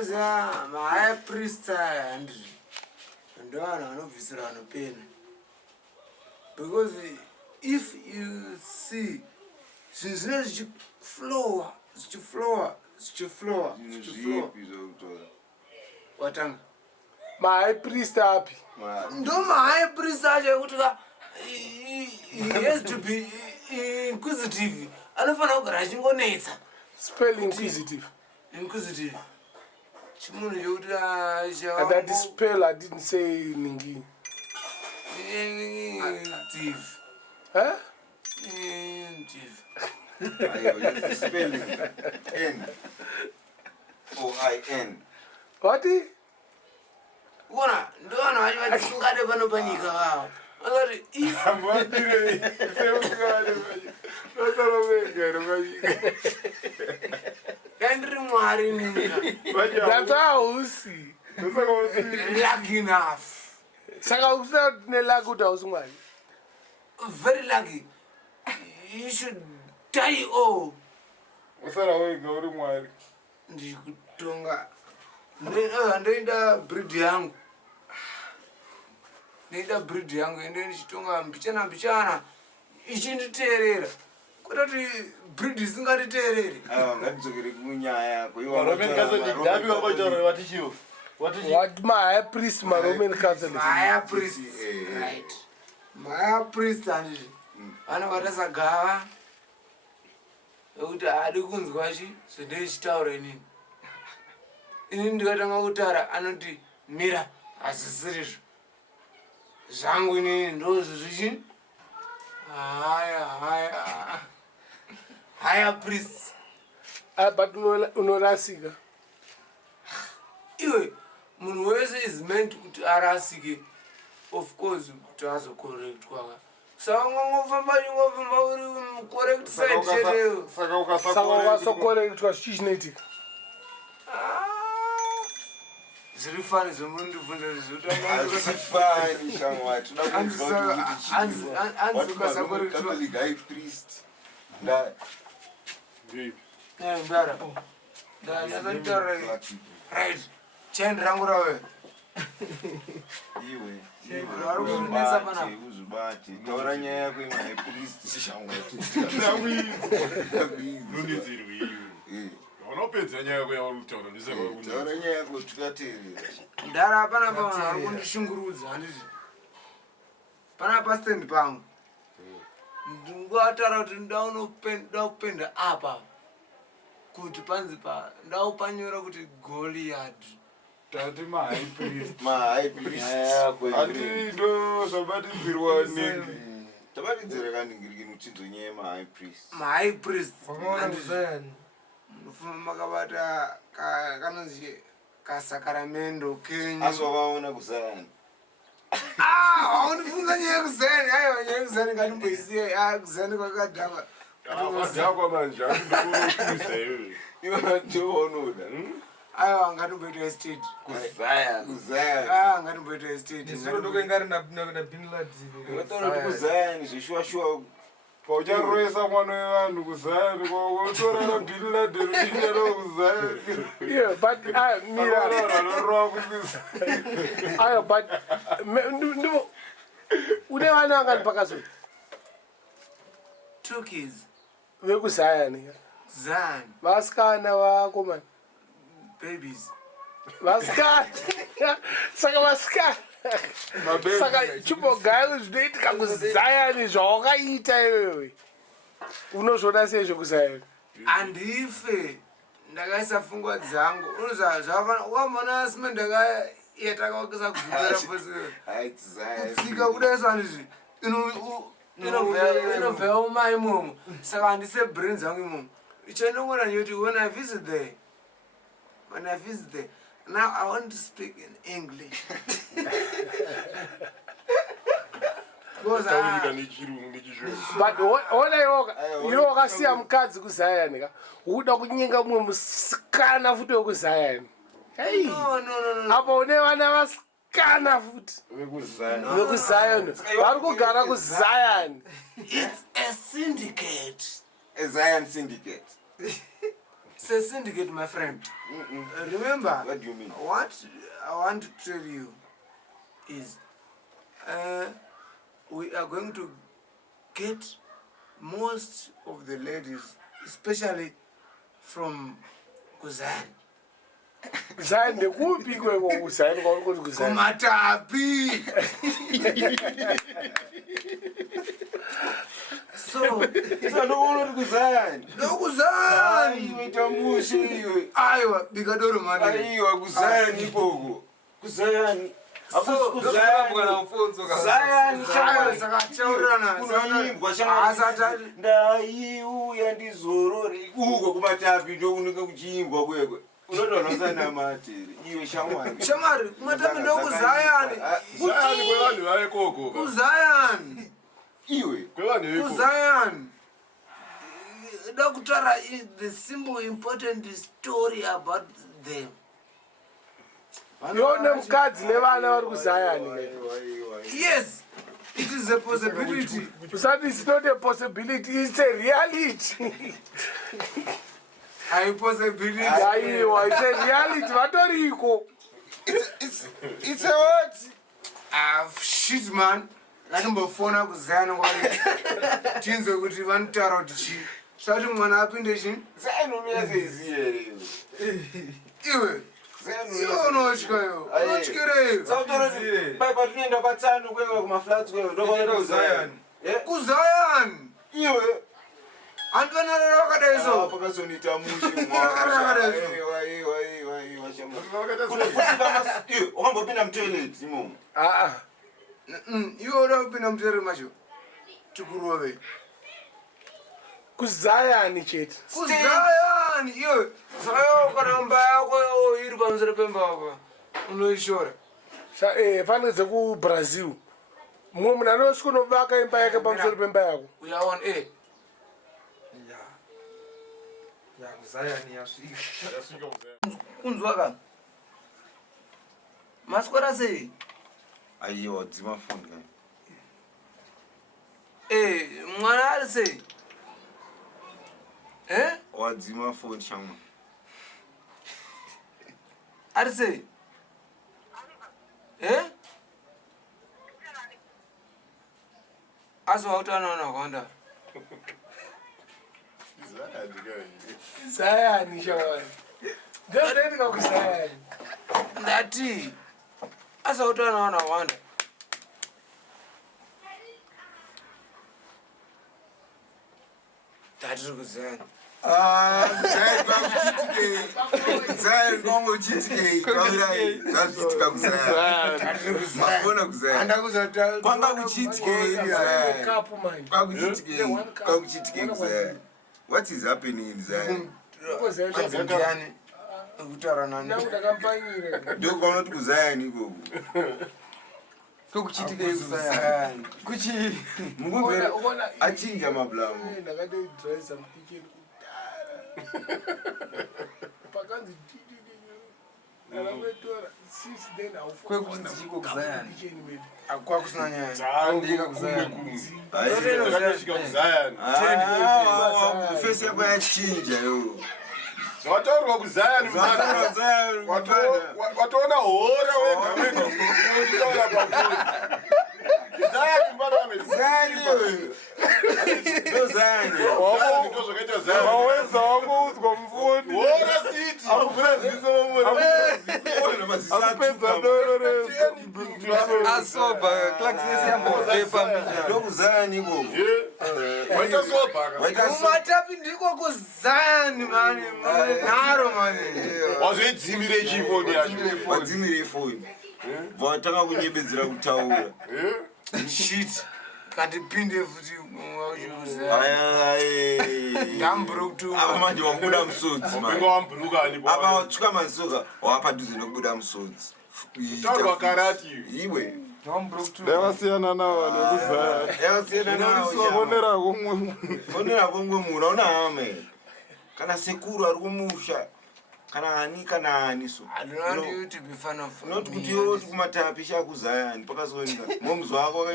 because my priest and because if you see she's just floor. What my high priest happy. No, my high priest he has to be inquisitive. I don't know what spell inquisitive. Inquisitive. And that is spell I didn't say Ningi. Inquisitive. Huh? Inquisitive. Spelling N-O-I-N. What? What? Don't know. I that's how we see. Lucky enough. Very lucky. You should die. Oh. Ndikutonga. Ndoenda breed yangu. Ende ndichitonga mbichana. Ichinditeerera. Kutoti breed isinganditeerere. Ngatidzokere kunyaya What my priest, my Roman Catholic. My priest, right. My priest and anovatasa gava ekuti haadi kunzwa so ndechitaura inini ndikatanga kutaura anoti mira hazvisirizvo zvangu inini ndozvizvi haya priest. But unorasika iwe munhu wese is meant kuti arasike, of course kuti azocorrectwa. Saka ungangofamba uri correct side cheteyo. Saka ukasocorrectwa zvichinoitika. Zviri fani zvomundi ndibvunza hazvifani shamwari toda anzikasacorrectwa guy priest Mbare. Ndakataura right. Chain rangu rawe. Iwe. Uzubati. Taura nyaya yako imwe priest shamwari. Unopedza nyaya yako yaurikutaura ndisema taura nyaya yako tikateerera. Ndara hapana vanhu vari kundishungurudza handiti. Panapa stand pangu. Ndingataura kuti nda kupenda apa. Kuti panzi pa ndaupanyora kuti Goliath. tati mahigh priest. Andi ndo zvabatidzirwa nini. Tabatidzira kaningiriki muchinzo nyaya mahigh priest. Mahigh priest. Mufuma makabata kanonzi kasakaramendo kenyu. Asi wakaona kuzayani. Waunifunza nyaya kuzayani. Aiwa nyaya kuzayani ngatimboisiye. Kuzayani kwakadhakwa. Akadhakwa manje akunokuisa iwe. Iwe ndoonoda. Aiwa ngatimboita estate. Kuzayani. Ngatimboita estate. Ndokengari na bin Laden. Ngataura kuti kuzayani zvishwashwa. Paucharoesa mwana wevanhu kuzayani kwakutora na bin Laden uchinyara kuzayani. Yeah, but but une vana vangani Parkerson? 2 kids. Vekuzayani. Zan. Vasikana vakomana. Babies. Vasikana. Saka vasikana. Saka chimbogayo zvinoitika kuzayani zvawakaita iwewe. Unozvona sei zvekuzayani? Andife ndakaisa pfungwa dzangu. Unoziva zvavana wamona asime ndakayatakaisa kuvhukira pose. Kutsika kudai handizvi. Inobva uma imomo. Saka handise brain dzangu imomo. Ichandongona nyoti when I visit there. Now I want to speak in English. But iwe wakasiya mukadzi kuzayani ka uda kunyenga mumwe musikana futi wekuzayani. Hey. No. Apa une vana vasikana futi vekuzayani vari kugara kuzayani. It's a syndicate. A Zion Syndicate. It's a syndicate, my friend. Remember, What do you mean? what I want to tell you is we are going to get most of the ladies, especially from Kuzan. Zion ndekupi kweko kuZion kwauri kuZion. Kumatapi. So, Ndinoona kuzayani. Kuzan. Iwe tambushi iwe. Aiwa, bikadoro mani. Aiwa kuzayani ikoko. Kuzayani. So, Zayani sakachaurana. kunoimbwa shamwari. Ndaiuya ndizorori uko kumatapi ndokunenge kuchiimbwa kwekwe. Unotoona usana matiri. Iwe shamwari. Shamari, kumatapi ndokuzayani. Zayani kwevanhu vaikoko. Kuzayani. Iwe. Kwevanhu ikoko. Kuzayani. Dokutara, the simple important story about them. Yone mukadzi nevana vari kuZion. Yes, it is a possibility. Usati it's not a possibility, it's a reality. I possibility. Aiwa, it's a reality. Vatoriko. It's a what? Shit man. Ndakambophona kuzayani kwari. Tinzwe kuti vanotaura kuti chi. Zvati mwana apinde chi? Zayani unoyaseziya here Iwe. Iwe unotyayo. Unotyereyo. patinoenda patsano kwekwe kumaflats kwekwe ndokwenda kuzayani. Kuzayani. Iwe. Andivanarara wakadai so. Pakazonita mushi wakambopinda mutoilet imomo. Iwe uda kupinda mutere macho. Tikurove. kuZion chete. Kuzayani. Iwe. Saka ukaramba yako iri pamusoro pemba yako. Unoishora. Fanidze kuBrazil. Mumwe munhu anosvika unovaka imba yake pamusoro pemba yako. We are on air. Kunzwa ka? Maswera sei? Aiwa dzima phone kai. Mwana ari sei? Wadzima phone shamwa. Ari sei? Azwa utano kwanda. Zion shawari. Ndoenda kuZion. Ndati. Azwa utano kwanda. Tatu kuzana. Zayani ngongo chitike. Kaurai. Kachitika kuzayani. Mafona kuzayani. Andakuzata. Kwanga kuchitike kuzayani. Kapu man. Kwakuchitike kuzayani. What is happening in Zion? Ndiani. Kutara nani? Ndakambanyira. Ndokuona kuzayani ikoko. Kokuchitike kuzayani. Kuchi. Mungumbe achinja mablamu. Ndakadodress sampicheni kudara. Pakanzi ndalametora since then Kwekuchitike kuzayani. maybe. Akwakusina nyaya. Dzandika kuzayani. Dzakasvika kuzayani. Face yako yachinja yo. Zvataurwa kuZion watoona hora wega wega. Utaura pabvuri. Zion mbara Zayani yo. No Zayani. Wabo ndozvokaita Zion. Waweza wangu uzwa mfoni. Hora city. Akubvira ziso vamwe. Akupedza doro rezo. Asoba. Klaxesi yambofepa mija. Ndokuzayani ikoko. Waita soba. Kumatapi ndiko kuzayani mani. Naro mani. Wazoidzimire chifoni yacho. Wadzimire phone. Vatanga kunyebedzera kutaura. Shit. Kandipinde futi Ndambrukutu. Apa manje wakubuda musodzi man. Wamburuka alipo. Apa watsvuka masoka wapadhuze nokubuda musodzi. Taurwa karati iwe. Ndavasiyana navo nekuZion. Yavasiyana navo. Fonera kumwe. Fonera kumwe munhu auna hame. Kana sekuru ari kumusha. kana hani so I don't want you to be fan of not me. kuti yo kumatapi shakuzayani pakazonika momzo wako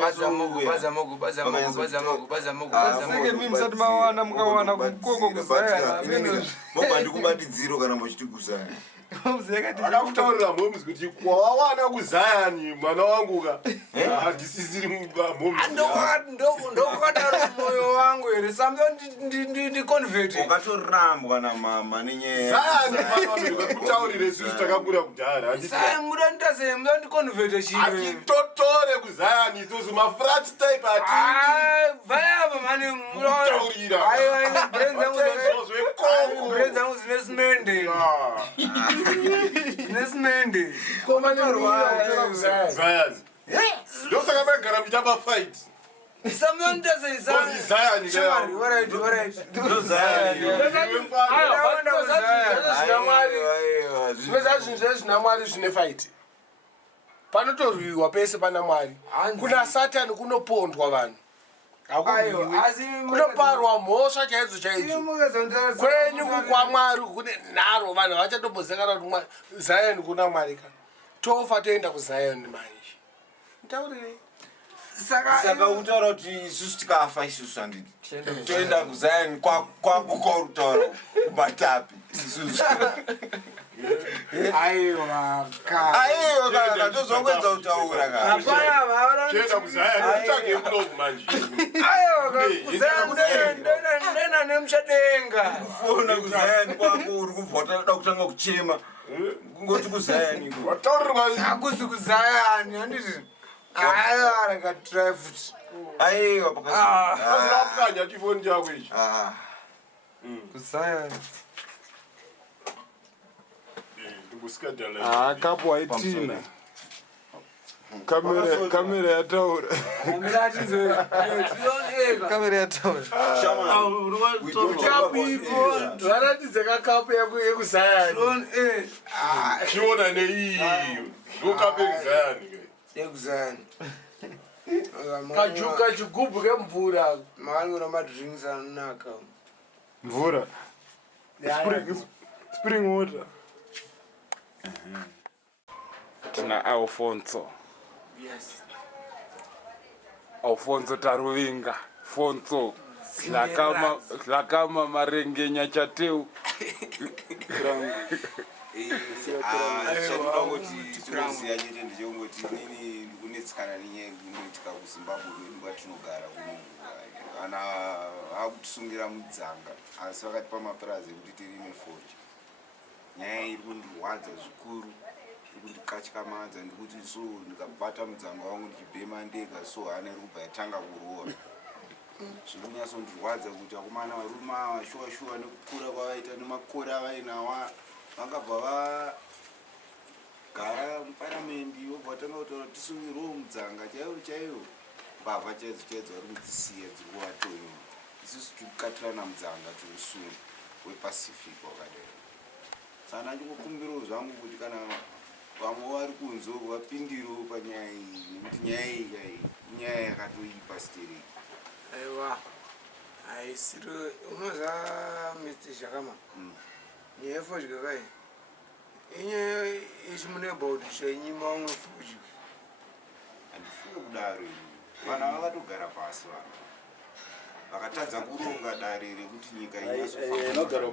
Senge mimi msati mawana mukawana kukongo kuzaya. Moba ndikubatidziro kana mochiti kuzaya. Akakutaurira moms kuti kwawana kuzayani mwana wangu ka. Handisiziri moms. Ndokadaro moyo wangu here. Sambe ndi convert. Ukatorambwa na mama nenyaya. Zayani mama ndikutaurire sisi takakura kudhara. Sai mudandaze ndi convert chiro. Atitotore kuzayani izozo mafrat type atini. Vaya mani Mutaurira. Ayo Brains zangu zine smende. Nesimende. Koma nirwa Zayani. Ndosaka bagara mchamba fight. Someone does it. Zayani Shamari, alright. Zvinamwari zvine fight. Panotorwiwa pese pana Mwari. Kuna Satani kunopondwa vanhu. Kunoparwa mhosva chaidzo. Kwenyu kwa Mwari kune nharo vanhu vachatombozekana kuti Zion kuna Mwari ka. Tofa toenda kuZion manje. Nditaurire. Saka utaura kuti isusu tikafa isusu handiti toenda kuzayani kwakukorutaura kubatapi isusu Aiwa kana tozongwedza kutaura kana Chenda kuzayani utsvage blog manje. ndena nemushadenga fona kuzayani kwako uri kubva watoda kutanga kuchema kungoti kuzayani iko Wataurirwa akusi kuzayani handiti areka drive aiwa pakazirapukanya chifoni chako ichi. Kuzaya. Ndikusikadala. Kapo waitina. Kamera yataura. Kamera yataura. Varatidze kakapu yekuZion. Chiona neiyi. Ndokape kuzayani. ekuzani Kachigubhu kemvura. maangura madrinks anonaka Mvura. Spring water. Tina Alphonso. yes Alphonso taruvinga. Fonso. Lakama marengenya chateu. chandinoda kuti tinoziya chete ndechongoti inini ndikunetsikana nenyaya inoitika kuZimbabwe kwedu kwatinogara kuno kana akutisungira mudzanga asi vakati pamapurazi ekuti tirime foji nyaya iri kundirwadza zvikuru iri kundikatyamadza ndikuti so ndikabata mudzanga wangu ndichibhema ndega so hana iri kubva yatanga kuroora zviri kunyatsondirwadza kuti akomana varume ava shuwa nekukura kwavaita nemakore avainawa vakabva vagara muparamendi vobva vatanga kutaura tisungirwewo mudzanga chaivo mbavha chaidzo vari kudzisiya dziri kuvatonyo isusu tiri kukatirana mudzanga tiusungu wepacific wakadai saka ndachikukumbirawo zvangu kuti kana vamwe vari kunzo vapindirewo panyaya iyi nekuti nyaya iyi inyaya yakatoipa stereki aiwa aisiro unoza Mr. Sheckom nyaya yefodya kai inyaya yechimunebhaudi chainyima umwe fudya handifunge kudaro ini vana vakatogara pasi vana vakatadza kuronga dare rekuti nyika inogara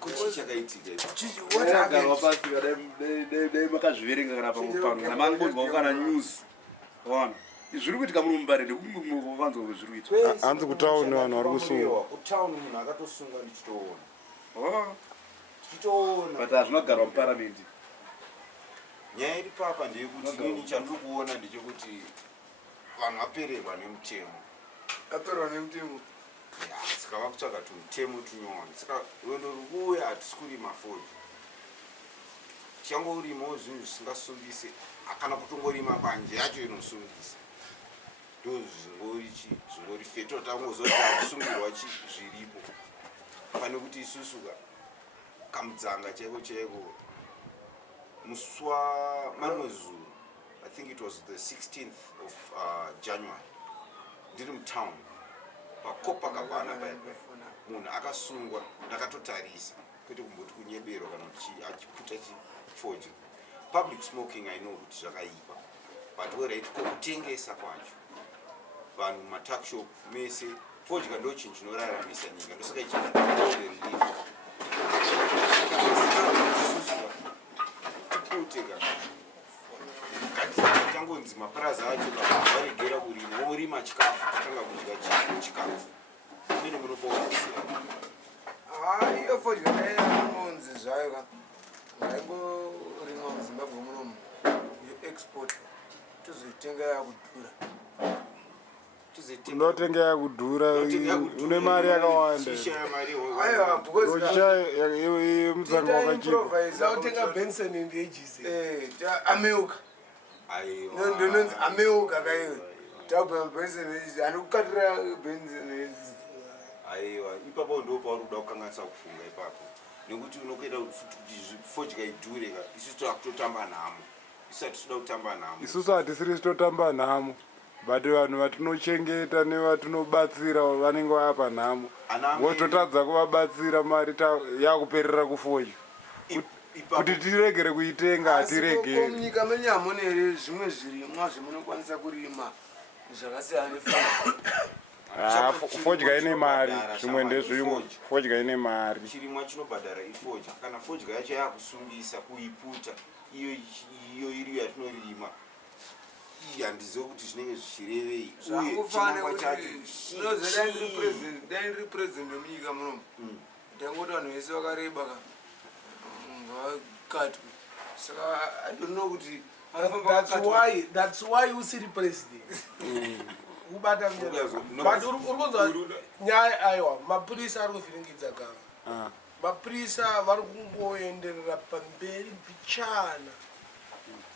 kuti chakaitika dai makazviverenga kana pamupano kana mangobva kana news wana zviri kuitika muri Mbare ndekuvanzwa kuti zviri kuitika Hanzi kutauni vanhu vari kusungwa. kutauni munhu akatosungwa ndichitoona but hazvinogarwa muparamendi nyaya iri papa ndeyekuti ini chandiri kuona ndechekuti vanhu vapererwa nemutemo aperwa nemutemo saka vakutsvaga tumutemo tunyowani saka rwendo rwukuuya hatisi kurima foji tichangorimawo zvinhu zvisingasumbise kana kutongorima banje yacho inosungisa ndo zvingori feto tangozoti akusungirwa zviripo pane kuti isusu kamudzanga chaiko muswa mamwe zuru I think it was the 16th of January ndiri mutown pakopa kabana munhu akasungwa ndakatotarisa kwete kumboti kunyeberwa kana kuti achiputa chifoji. Public smoking I know kuti zvakaipa, but weright kokutengesa kwacho vanhu mumatakshop mese fodya ndo chinhu chinoraramisa nyika, ndosaka ichiipa tiputeka tangonzi maparaza acho varegera kurima vorima chikafu tanga kudya chikafu mene munopausiyana iyo fodya naiyamonzi zvayo ngaimborimwa muzimbabwe munomu yeexport tozoitenga yakudhura unotenga yakudhura une mari yakawanda mudzanga wakachipa benson ndejisi ameuka ndononzi ameuka kaiwe tabva benson andikukatira benson aiwa ipapo ndo pauri kuda kukanganisa kufunga ipapo nekuti unokuenda kuti fodya idhure ka isusu takutotamba nhamo isu hatisuda kutamba nhamo isusu hatisiri totamba nhamo but vanhu vatinochengeta nevatinobatsira vanenge vapa nhamo vototadza kuvabatsira mari yakuperera kufodya kuti tiregere kuitenga hatiregeri. Munyika menyu hamuna here zvimwe zvirimwa zvemunokwanisa kurima zvakasiyana fodya ine mari, zvimwe ndezvimwe fodya ine mari. chirimwa chinobhadhara ifodya kana fodya yacho yakusungisa kuiputa iyo iriyo yatinorima handizivi kuti zvinenge zvichirevei daindiri president wemunyika munomu ndangoti vanhu vese vakareba ngavakatwe saka I don't know kuti that's why usiri president kubata but urikunzwa nyaya aiwa mapurisa ari kuvhiringidza Gaffa mapurisa vari kungoenderera pamberi mbichana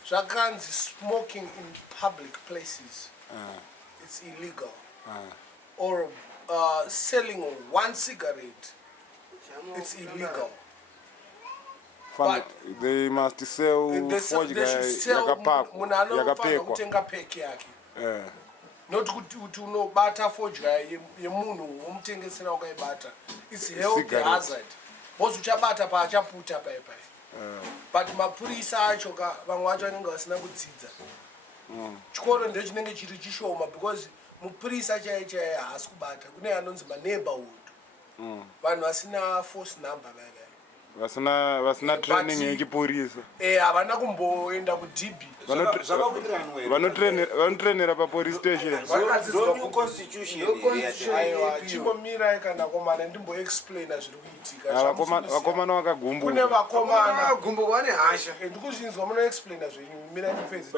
zvakanzi smoking in public places it's illegal or selling one cigarette it's illegal. But they must sell fodya yakapekwa kutenga peki yake not kuti unobata fodya yemunhu womutengesera ukaibata it's health hazard bozi uchabata paachaputa paipai but mapurisa acho vamwe vacho vanenge vasina kudzidza chikoro ndo chinenge chiri chishoma because mupurisa chaiye haasi kubata kune anonzi maneighborhood vanhu vasina force number vasina training yechipurisa havana kumboenda kudb vanotrainera papolice station chimbomirai kana komana ndimboexplaina zviri kuitika vakomana vakagumbuka kune vakomana gumbuka vane hasha ndikuzvinzwa munoexplaina zvenyu mirai mupedzi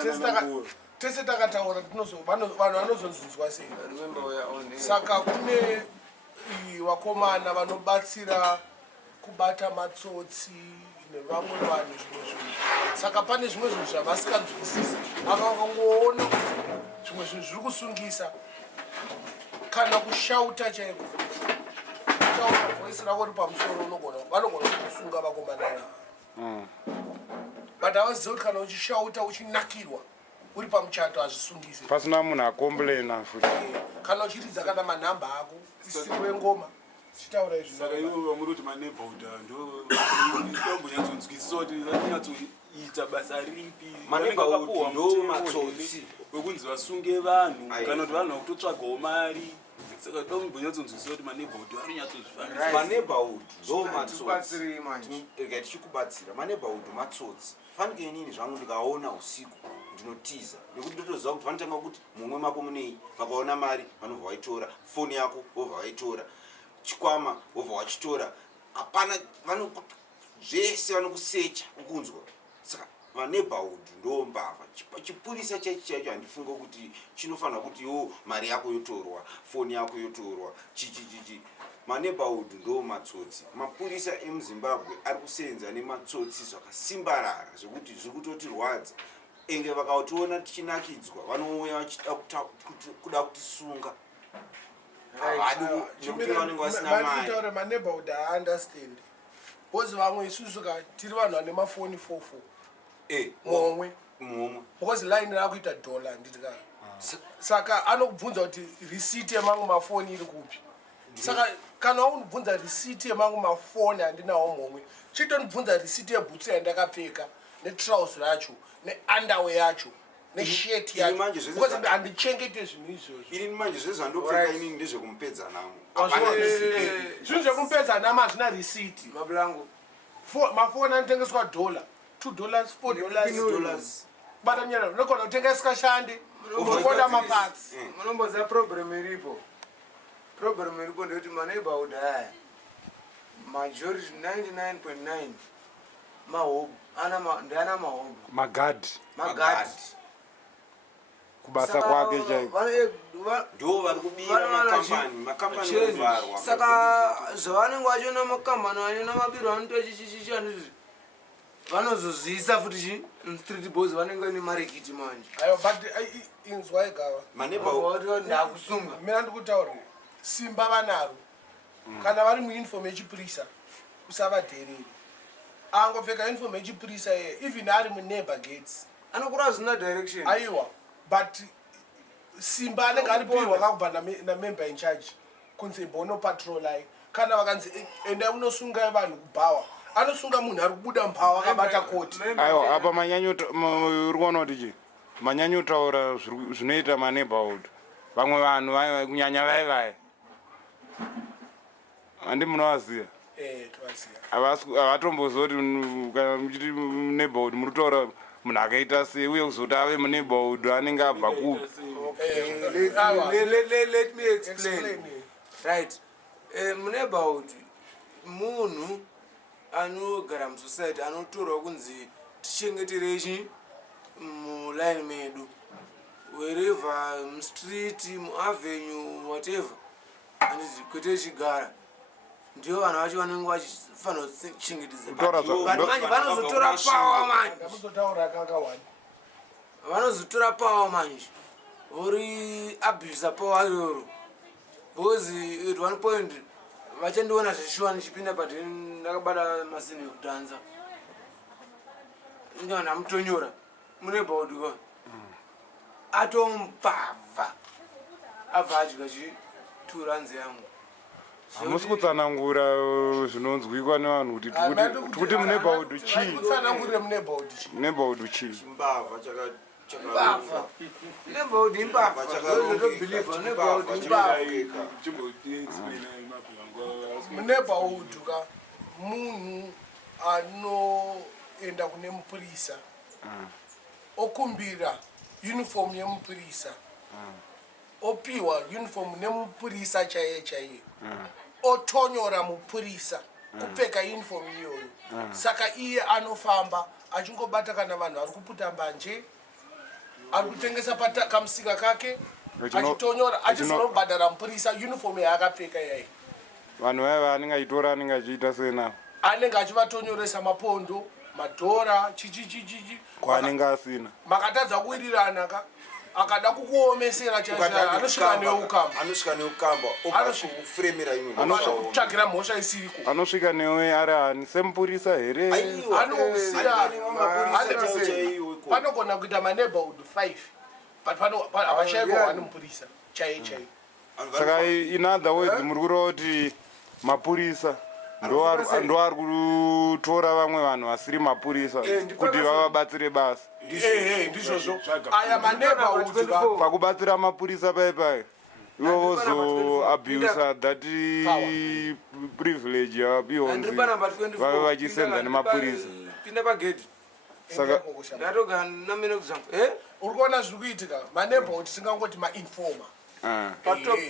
tese takataura vanhu vanozonzunzwa sei saka kune vakomana vanobatsira kubata matsotsi nevamwe vanhu zvimwe zvinhu saka pane zvimwe zvinhu zvavasinganzwisisi vakangoona zvimwe zvinhu zviri kusungisa kana kushauta chaiko kushauta voisi rako ri pamusoro vanogona kusunga vakomana navo but havazivi kuti kana uchishauta uchinakirwa uri pamuchato hazvisungisi pasina munhu akomplaina futi kana uchiridza kana manhamba ako isiri wengoma chitaura saka ivo vamuri kuti maneighborhood ndombonyatsonzwisisa kuti vanyatsoita basa ripi maneighborhood ndo matsotsi wekunzi vasunge vanhu kana kuti vanhu vakutotsvagawo mari saka ndombonyatsonzwisisa kuti maneighborhood varinyatsozvifanira maneighborhood ndo matsotsi tichikubatsira maneighborhood matsotsi fanike inini zvangu ndikaona usiku ndinotiza nekuti ndotoziva kuti vanotanga kuti mumwe mako munei vakaona mari vanobva vaitora foni yako vobva vaitora chikwama wobva wachitora hapana zvese vanokusecha ukunzwa saka maneighborhood ndo mbavha chipurisa chaicho handifunga kuti chinofanira kuti mari yako yotorwa foni yako yotorwa chichichichi maneighborhood ndo matsotsi mapurisa emuzimbabwe ari kusenza nematsotsi zvakasimbarara zvekuti zviri kutotirwadza enge vakationa tichinakidzwa vanouya vachida kuda kutisunga vatitaura maneighborhood haaunderstand bcause vamwe isusu tiri vanhu vane mafoni 44 momwe because line rakuita dollar nditika saka anokubvunza kuti risiti yemamwe mafoni iri kupi saka kana unibvunza risiti yemangu mafoni handinawo momwe chitonibvunza risiti yebhutsu yandakapfeka netrausi racho neunderwear yacho nesheti yacho because handichengete zvinhu izvozvo. Ini manje zvese zvandopfeka inini ndezvekumupedza namo. Zvinhu zvekumpedza namo hazvina risiti. Mablango. Mafoni anotengeswa $2, $4. Bata mnyana unogona kutenga isikashande unokonda maparts. Munomboziva problem iripo. Problem iripo ndekuti maneighborhood haya majority 99.9 mahobu ndiana mahobu Magadi. Kubasa Saka kwake chaiko. Ndo vari kubira makambani ovharwa. Saka zvavanenge vachiona makambani vachiona mabiro vanoita chichichichi vanozozviisa futi street boys vanenge vane marekiti manje. Ayo but inzwa igava. Maneighborhood ndakusunga. Mina ndikutaurira simba vanaro. Kana vari muuniform yechipurisa usavadhereri. Angopfeka uniform yechipurisa even ari muneighbor gates. Anokura zvina direction. Aiwa. But simba anenge aripiwa kakubva namember in charge kunzi bono patrol ai kana vakanzi enda unosunga vanhu kubhawa anosunga munhu ari kubuda mubhawa akabata koti. Aiwa apa uri kuona kuti chi manyanyotaura zvinoita maneighborhood vamwe vanhu kunyanya vai handi munovaziva. Tovaziva. Havatombozwa kuti kana muchiti neighborhood muri kutaura munhu akaita sei uye kuzoti ave muneighborhood anenge abva kupi. Let me explain. Right. Muneighborhood munhu anogara musociety anotorwa kunzi tichengeterei muline medu wherever mustreet muavenue whatever andizi kwete chigara ndiyo vanhu vacho vanenge vachifanira kuchengetedza vanhu manje vanozotora power manje vanozotora power manje uri abuse power iroro because at one point vachandiona zveshuwa ndichipinda padhiri ndakabata masini ekudanza ndana mutonyora muneighborhood kwa atombavha abva adya chitura nze yangu. Hamusi kutsanangura zvinonzwikwa nevanhu kuti muneighborhood chii. Kutsanangurira muneighborhood chii. Chimbavha Mbavha. Neighborhood imbavha. Don't believe neighborhood imbavha. Muneighborhood ka munhu anoenda kune mupurisa okumbira uniform yemupurisa opiwa uniform nemupurisa chaiye otonyora mupurisa kupfeka uniform iyoyo saka iye anofamba achingobata kana vanhu ari kuputa mbanje ari kutengesa kamusika kake achitonyora achizonobhadhara mupurisa uniform yaakapfeka yai vanhu vaya anenge achitora anenge achiita senavo anenge achivatonyoresa mapondo madhora chichichichichi kwaanenge asina makatadza kuwirirana ka akada kukuomesera chaizvo anosvika neukamba ofremera kutsvagira mhosva isiriko anosvika newe ari ani semupurisa here panogona kuita maneighborhood 5 but havashayikwa wani mupurisa chaiye saka in other words muri kureva kuti mapurisa ndo ari kutora vamwe vanhu vasiri mapurisa kuti vavabatsire basa. Ndizvozvo aya maneighborhood pakubatsira mapurisa paipai ivo vozoabusa that privilege yavapiwa vave vachisenza nemapurisa. Pinda pagedhi. Saka ndatoga namene kuzangu uri kuona zviri kuitika maneighborhood tingangoti mainforma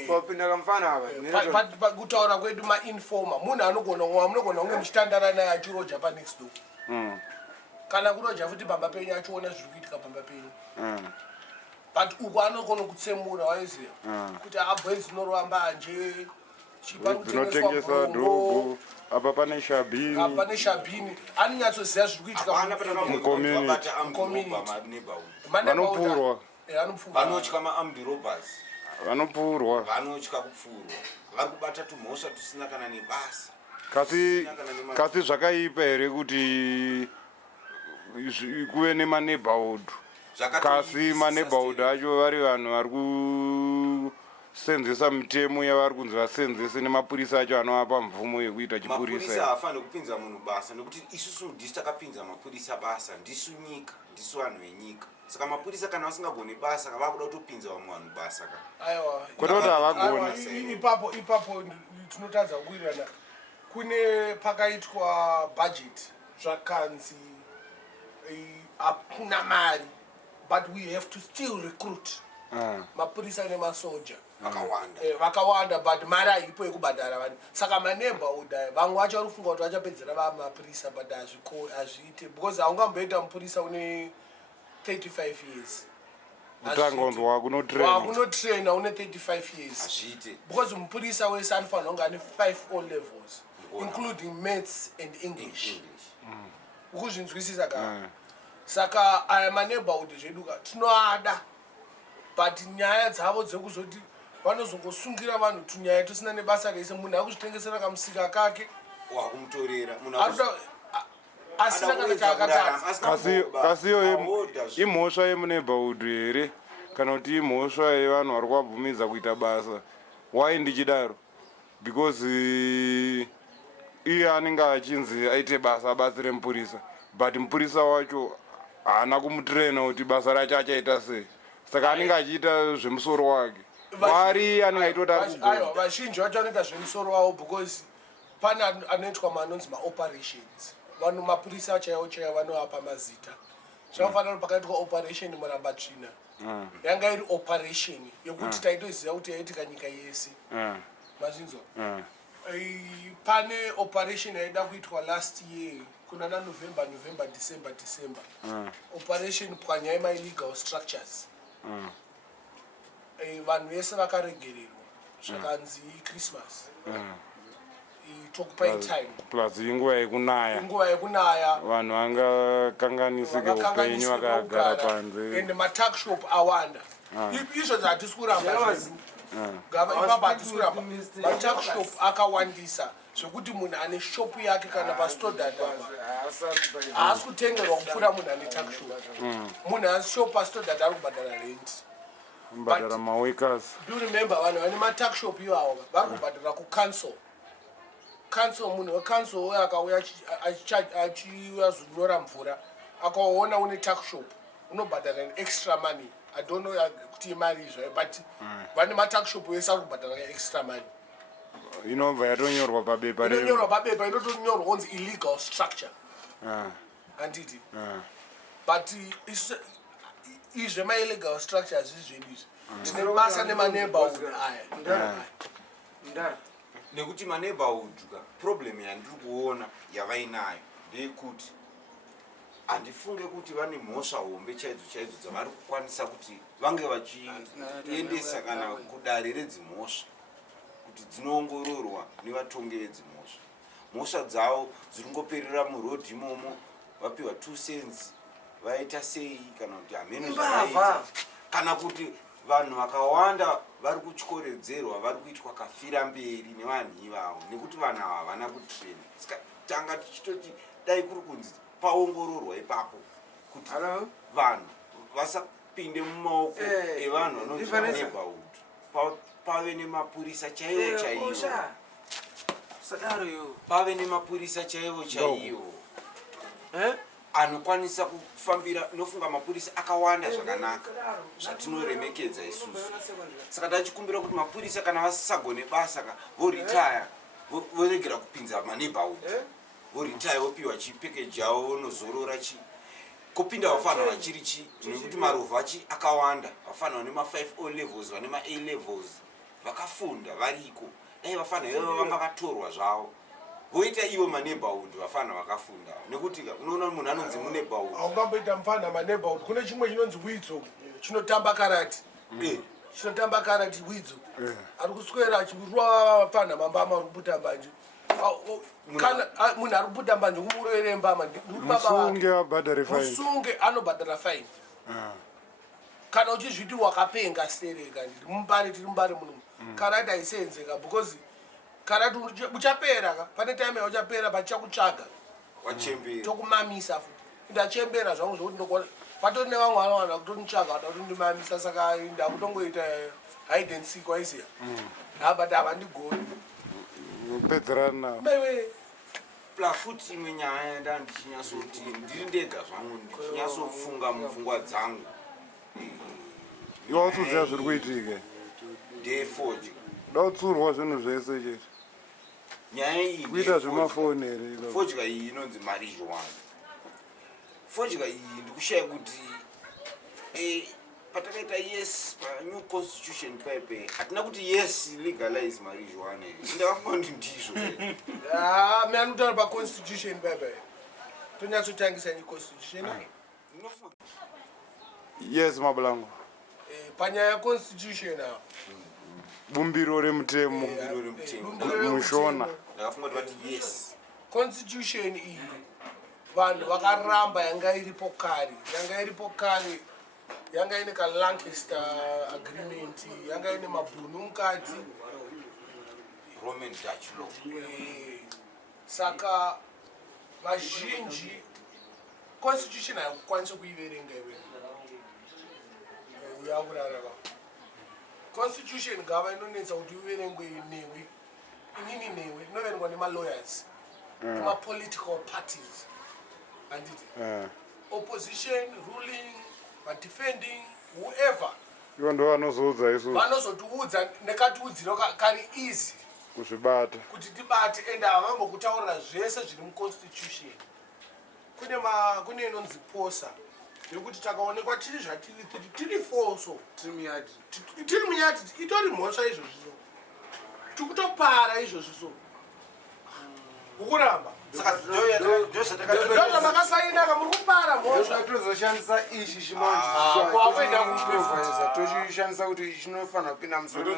papinda kamfana ava kutaura kwedu mainforma munhu munogona kunge muchitandara naye achiroja panext door kana kuroja futi baba penyu achiona zviri kuitika baba penyu but uku anogona kutsemura waiziva kuti abwezi dzinoramba anje dzinotengesa dhorobho apa pane shabhini anonyatsoziva zviri kuitika mucommunity vanopurwa vanotya maarmed robbers vanopurwa vanotya kupfurwa vari kubata tumhosva tusina kana nebasa kasi zvakaipa here kuti kuve nemaneighborhood kasi maneighborhood acho vari vanhu vari senzesa mitemo yavari kunzi vasenzese nemapurisa acho anovapa mvumo yekuita mapurisa chipurisa. hafaniri kupinza munhu basa nekuti isusu ndisi takapinza mapurisa basa ndisu nyika ndisu vanhu venyika saka mapurisa kana vasingagoni basa vakuda kutopinza vamwe vanhu basa aiwa kwete kuti havagoni. ipapo tinotadza kuwirirana kune pakaitwa budget zvakanzi hakuna mari but we have to still recruit mapurisa nemasoja vakawanda but mari haipo yekubhadhara vanhu saka maneighborhood vamwe vacho vari kufunga kuti vachapedzera vamapurisa but hazviite because haungamboita mupurisa une 35 years kutanga unzi wakunotraina une 35 years because mupurisa wese anofanira kunge ane 5 all levels including maths and english ukuzvinzwisisa ka saka aya maneighborhood zveduka tinoada but nyaya dzavo dzekuzoti vanozongosungira vanhu tunyaya tusina nebasa rese munhu akuzvitengesera kamusika kake wakumutorera asina kana chaakatadza kasiyo imhosva yemuneighborhood here kana kuti imhosva yevanhu vari kuabvumidza kuita basa why ndichidaro because iye anenge achinzi aite basa remupurisa but mupurisa wacho haana kumutraina kuti basa racho achaita sei saka anenge achiita zvemusoro wake vari anenge aitota vazhinji vacho anoita zvemusoro wavo because pane anoitwa manonzi maoperations vanhu mapurisa chaivo vanovapa mazita zvakafanira kuti pakaitwa operation murambatsvina yanga iri operation yekuti taitoziva kuti yaitika nyika yese mazvinzwa pane operation yaida kuitwa last year kuna nanovember december operation pwanya yemaillegal structures vanhu vese vakaregererwa zvakanzi christmas tokupai time plus inguva yekunaya vanhu vangakanganisika upenyu vakagara panze and matakshop awanda izvo hatisi kuramba ipapo hatisi kuramba matakshop akawandisa zvekuti munhu ane shopu yake kana pastodadhava haasi kutengerwa kupfuura munhu ane takshop munhu ane shopu pastodadha ari kubhadhara rent kubhadhara mawekas do remember vanhu vane matakshop iwawo vari kubhadhara kucancel munhu wecancel uyo akauya achiuya zvinyora mvura akaona une takshop unobhadhara extra money I don't know kuti imari izvo but vane matakshop wese ari kubhadhara extra money inobva yatonyorwa pabepa inotonyorwa kunzi illegal structure handiti but izve ma-illegal structures izveni izvi tine basa nemaneighborhood aya nekuti maneighborhood problem yandiri kuona yavainayo ndeyekuti handifunge kuti vane mhosva hombe chaidzo dzavari kukwanisa kuti vange vachiendesa kana kudare redzimhosva kuti dzinoongororwa nevatongi vedzimhosva mhosva dzavo dziringoperera murodhi imomo vapiwa 2 cents vaita sei kana kuti hamene zvavaita kana kuti vanhu vakawanda vari kutyoredzerwa vari kuitwa kafira mberi nevanhu ivavo nekuti vanhu ava havana kutraina saka tanga tichitoti dai kuri kunzi paongororwa ipapo kuti vanhu vasapinde mumaoko evanhu vanonzi maneighborhood pave nemapurisa chaivo pave nemapurisa chaivo anokwanisa kufambira nofunga mapurisa akawanda zvakanaka zvatinoremekedza isusu saka tachikumbira kuti mapurisa kana vasisagone basa voretire voregera kupinza maneighborhood voretire vopiwa chipekeji yavo vonozorora kopinda vafana vachiri nekuti marovha akawanda vafana vane ma5 o levels vane ma-a levels vakafunda variko dai vafana ivo vanga vatorwa zvavo voita ivo maneighborhood vafana vakafunda nekuti unoona munhu anonzi muneighborhood haungamboita mufana maneighborhood kune chimwe chinonzi widzo chinotamba karati chinotamba karati widzo ari kuswera achirwa vafana mambama ari kuputamba nje kana munhu ari kuputamba nje kumurowere mbama musunge anobhadhara fine kana uchizviti wakapenga stereka ndiri mumbare tiri mumbare muno karati haisenzeka because karati uchapera pane time yauchapera pachichakutsvaga tokumamisa futi ndachembera zvangu zvokuti patori nevamwe vanowana kutonitsvaga vada kutondimamisa saka ndakutongoita hide and seek waiziya but havandigoni pedzerana navo maiwe plafuti imwe nyaya ndandichinyasoti ndiri ndega zvangu ndichinyatsofunga mupfungwa dzangu iwe utsuziva zviri kuitike ndefodya dautsurwa zvinhu zvese chete nyaya iyi kuita zvemafoni here fodya iyi inonzi marijuana fodya iyi ndikushaya kuti patakaita yes panew constitution pepe hatina kuti yes legalize marijuana ndakafunga kuti ndizvo mi anotaura paconstitution pepe tonyatsotangisa neconstitution yes mabulango panyaya yeconstitution apa bumbiro remutemo mushona ndakafunga kuti vati yes constitution iyi vanhu vakaramba yanga iripo kare yanga ine kalancaster agreement yanga ine mabhunu mukati roman dutch law saka vazhinji constitution hayakukwanisa kuiverenga iwe uyakurarava constitution gava inonetsa kuti iverengwe newe inini newe inoverengwa nemalawyers nemapolitical parties anditi opposition ruling vadefending whoever ivo ndo vanozoudza isu vanozotiudza nekatiudziro kari easy kuzvibata kuti tibate ende havambokutaurira zvese zviri muconstitution kune inonzi posa yekuti takaonekwa tiri zvatiri tiri foso tiri munyati itori mhosva izvozviso tikutopara izvozviso ukuramba ndozvamakasainaka muri kupara mhosva tozoshandisa ichi kwakuenda chimovaiza toshishandisa kuti chinofanira kupinda musoro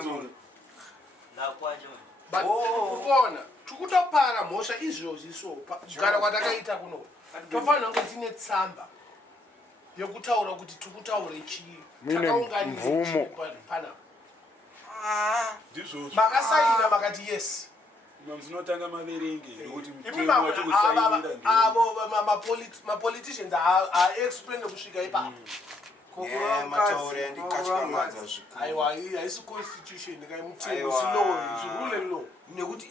kuona tikutopara mhosva izvozviso kugara kwatakaita kuno tofanira kunge tine tsamba yokutaura kuti tikutaure chii mvumo panapa makasaina makati yes munotanga maverenge nokuti avo mapoliticians aexplain kusvika ipapo aiwa haisi constitution kaimutemo sirule law nekuti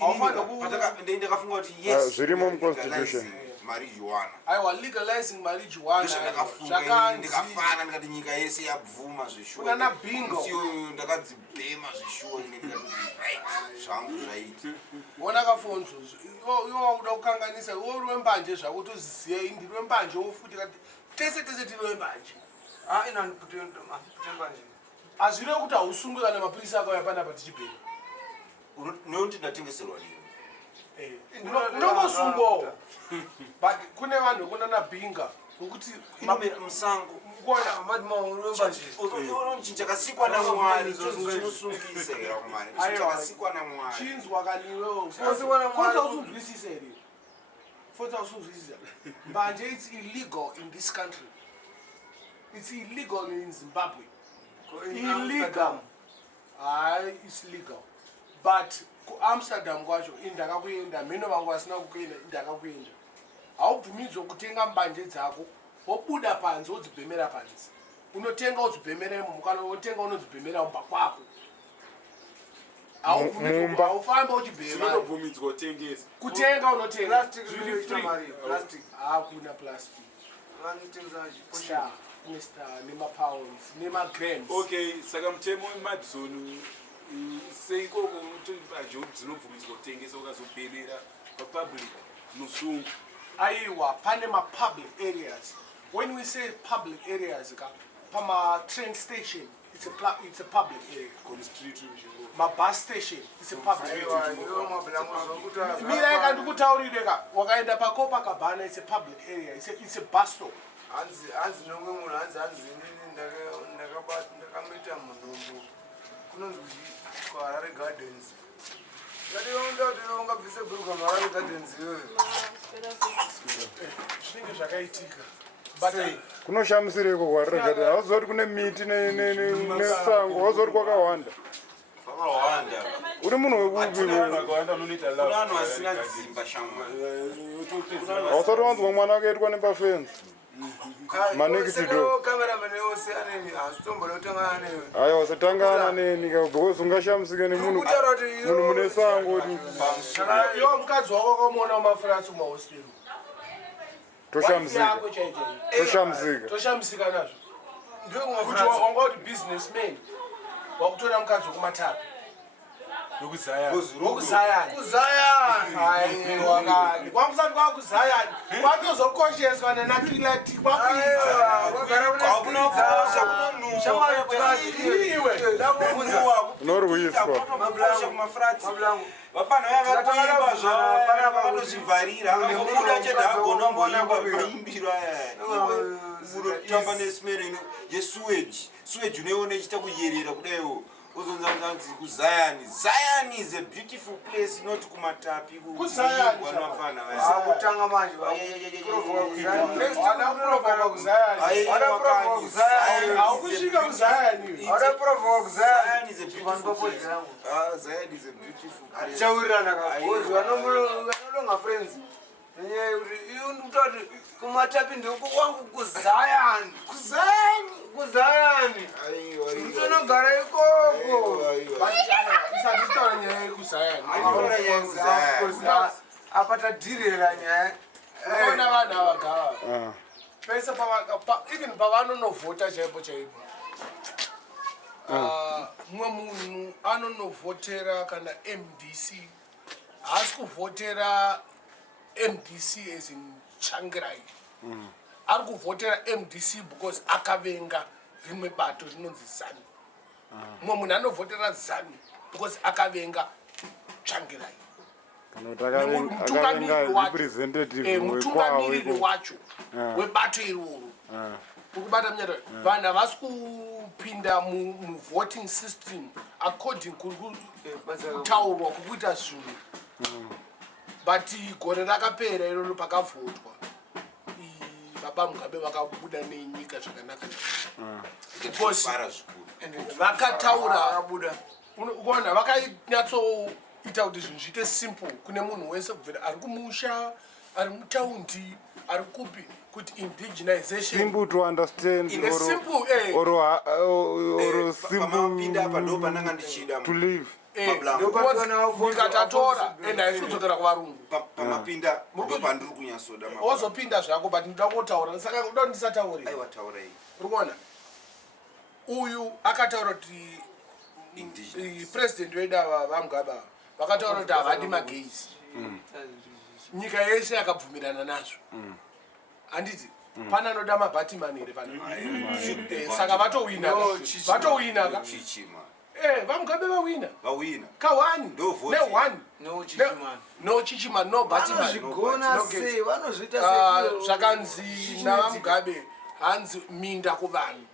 ndakafunga kuti yes zvirimo muconstitution marijuana aiwa legalizing marijuana ndikafana ndikati nyika yese yabvuma zveshuwa na bingo ndakadzibhema zveshuwa zvangu zvaita wona kafonzo iwo wakuda kukanganisa iwo uri wembanje zvako utoziziya ndiri wembanje wofuti kati tese tiri wembanje hazvire kuti hausungwe kana mapurisa akauya panapa tichibhema nekuti ndatengeserwa nini unongosungwawo but kune vanhu vekunana bhinga nokuti musango chakasikwa namwari chinosungisa here kumani chakasikwa namwari chinzwa kaniwewo usuzwisisa here fonza usuzwisisa mbanje it's illegal in this country it's illegal in Zimbabwe illegal it's legal but kuamsterdam kwacho indakakuenda mhino vangu vasina kukuenda indakakuenda haubvumidzwa kutenga mbanje dzako wobuda panze wodzibhemera panze unotenga wodzibhemera imomo kana wotenga unodzibhemera mumba kwako haufamba uchibhema kutenga unotenga hakuna plastic nemapounds nemagrams okay saka mutemo wemadison seikoko dzinobvumidzwa kutengesa ukazobherera papublic nosungu aiwa pane mapublic areas when we say public areas pama-train station it's a public area mabus station it's a public area mira ikandikutaurireka wakaenda pakopakabhana it's a public area it's a bus stop hanzi nomwe munhu hanzi ndakamboita munhumbu kunonzi kuti kuharare gardens ungabvise bhuruka muharare gardens iyoyo zvinenge zvakaitika kunoshamisireko kuharare garden hauziva kuti kune miti nesango hauziva kuti kwakawanda uri munhu wekuupivanhu asina dzimba shamwari hausati wanzwa mwana akaitwa nepafenzi cameraman ose aneni asitomboda kutangana newe aiwa satangana neni because ungashamsika nemunhu mune sango kuti iwo mukadzi wako wakamuona mumafurasi mumahostero toshamsika nazvo ndikuti wanga kuti businessman wakutora mukadzi wokumatapi nokuzayani kwakusati kwakuzayani kwatozokosheswa nenakilati unorwiswa vafana vakaimba zvavakatozvivharira uda chete agona mboimba aimbirwa unotamba nesimeno yesuweji unoiona ichita kuyerera kudaiwo uzonzanzi kuZion. Zion is a beautiful place, not kumatapi kuzayani kutanga manje chawirirana kagozi vanolonga friends utati kumatapi ndikwangu kuZion utonogara ikoko apa tadhirera nyaya ona vanhu avagava pese even pavanonovhota chaipo mumwe munhu anonovhotera kana MDC haasi kuvhotera MDC as in changirai ari kuvhotera MDC because akavenga rimwe bato rinonzi ZANU. Mumwe munhu anovhotera ZANU because akavenga changirai mutungamiriri wacho webato iroro ukubata munyado vanhu havasi kupinda muvoting system according kutaurwa kukuita zvinhu but gore rakapera iroro pakavhotwa baba Mugabe vakabuda nenyika zvakanaka vakataura ukaona vakanyatsoita kuti zvinhu zviite simple kune munhu wese kubvira ari kumusha ari mutaundi ari kupi kuti indigenization simple to understand or simple to live ndikatatora ende haisi kudzokera kuvarungu pamapinda ndopandiri kunyasoda wozopinda zvako but ndida kutaura saka uda ndisatauri urikuona uyu akataura kuti president wedava vaMugabe vakataura kuti havadi magezi nyika yese yakabvumirana nazvo handiti pana anoda mabhatimani here pana saka vatowina vaMugabe vawina ka1 ne1 no chichimani no bhatimani zvakanzi navaMugabe hanzi minda kuvanhu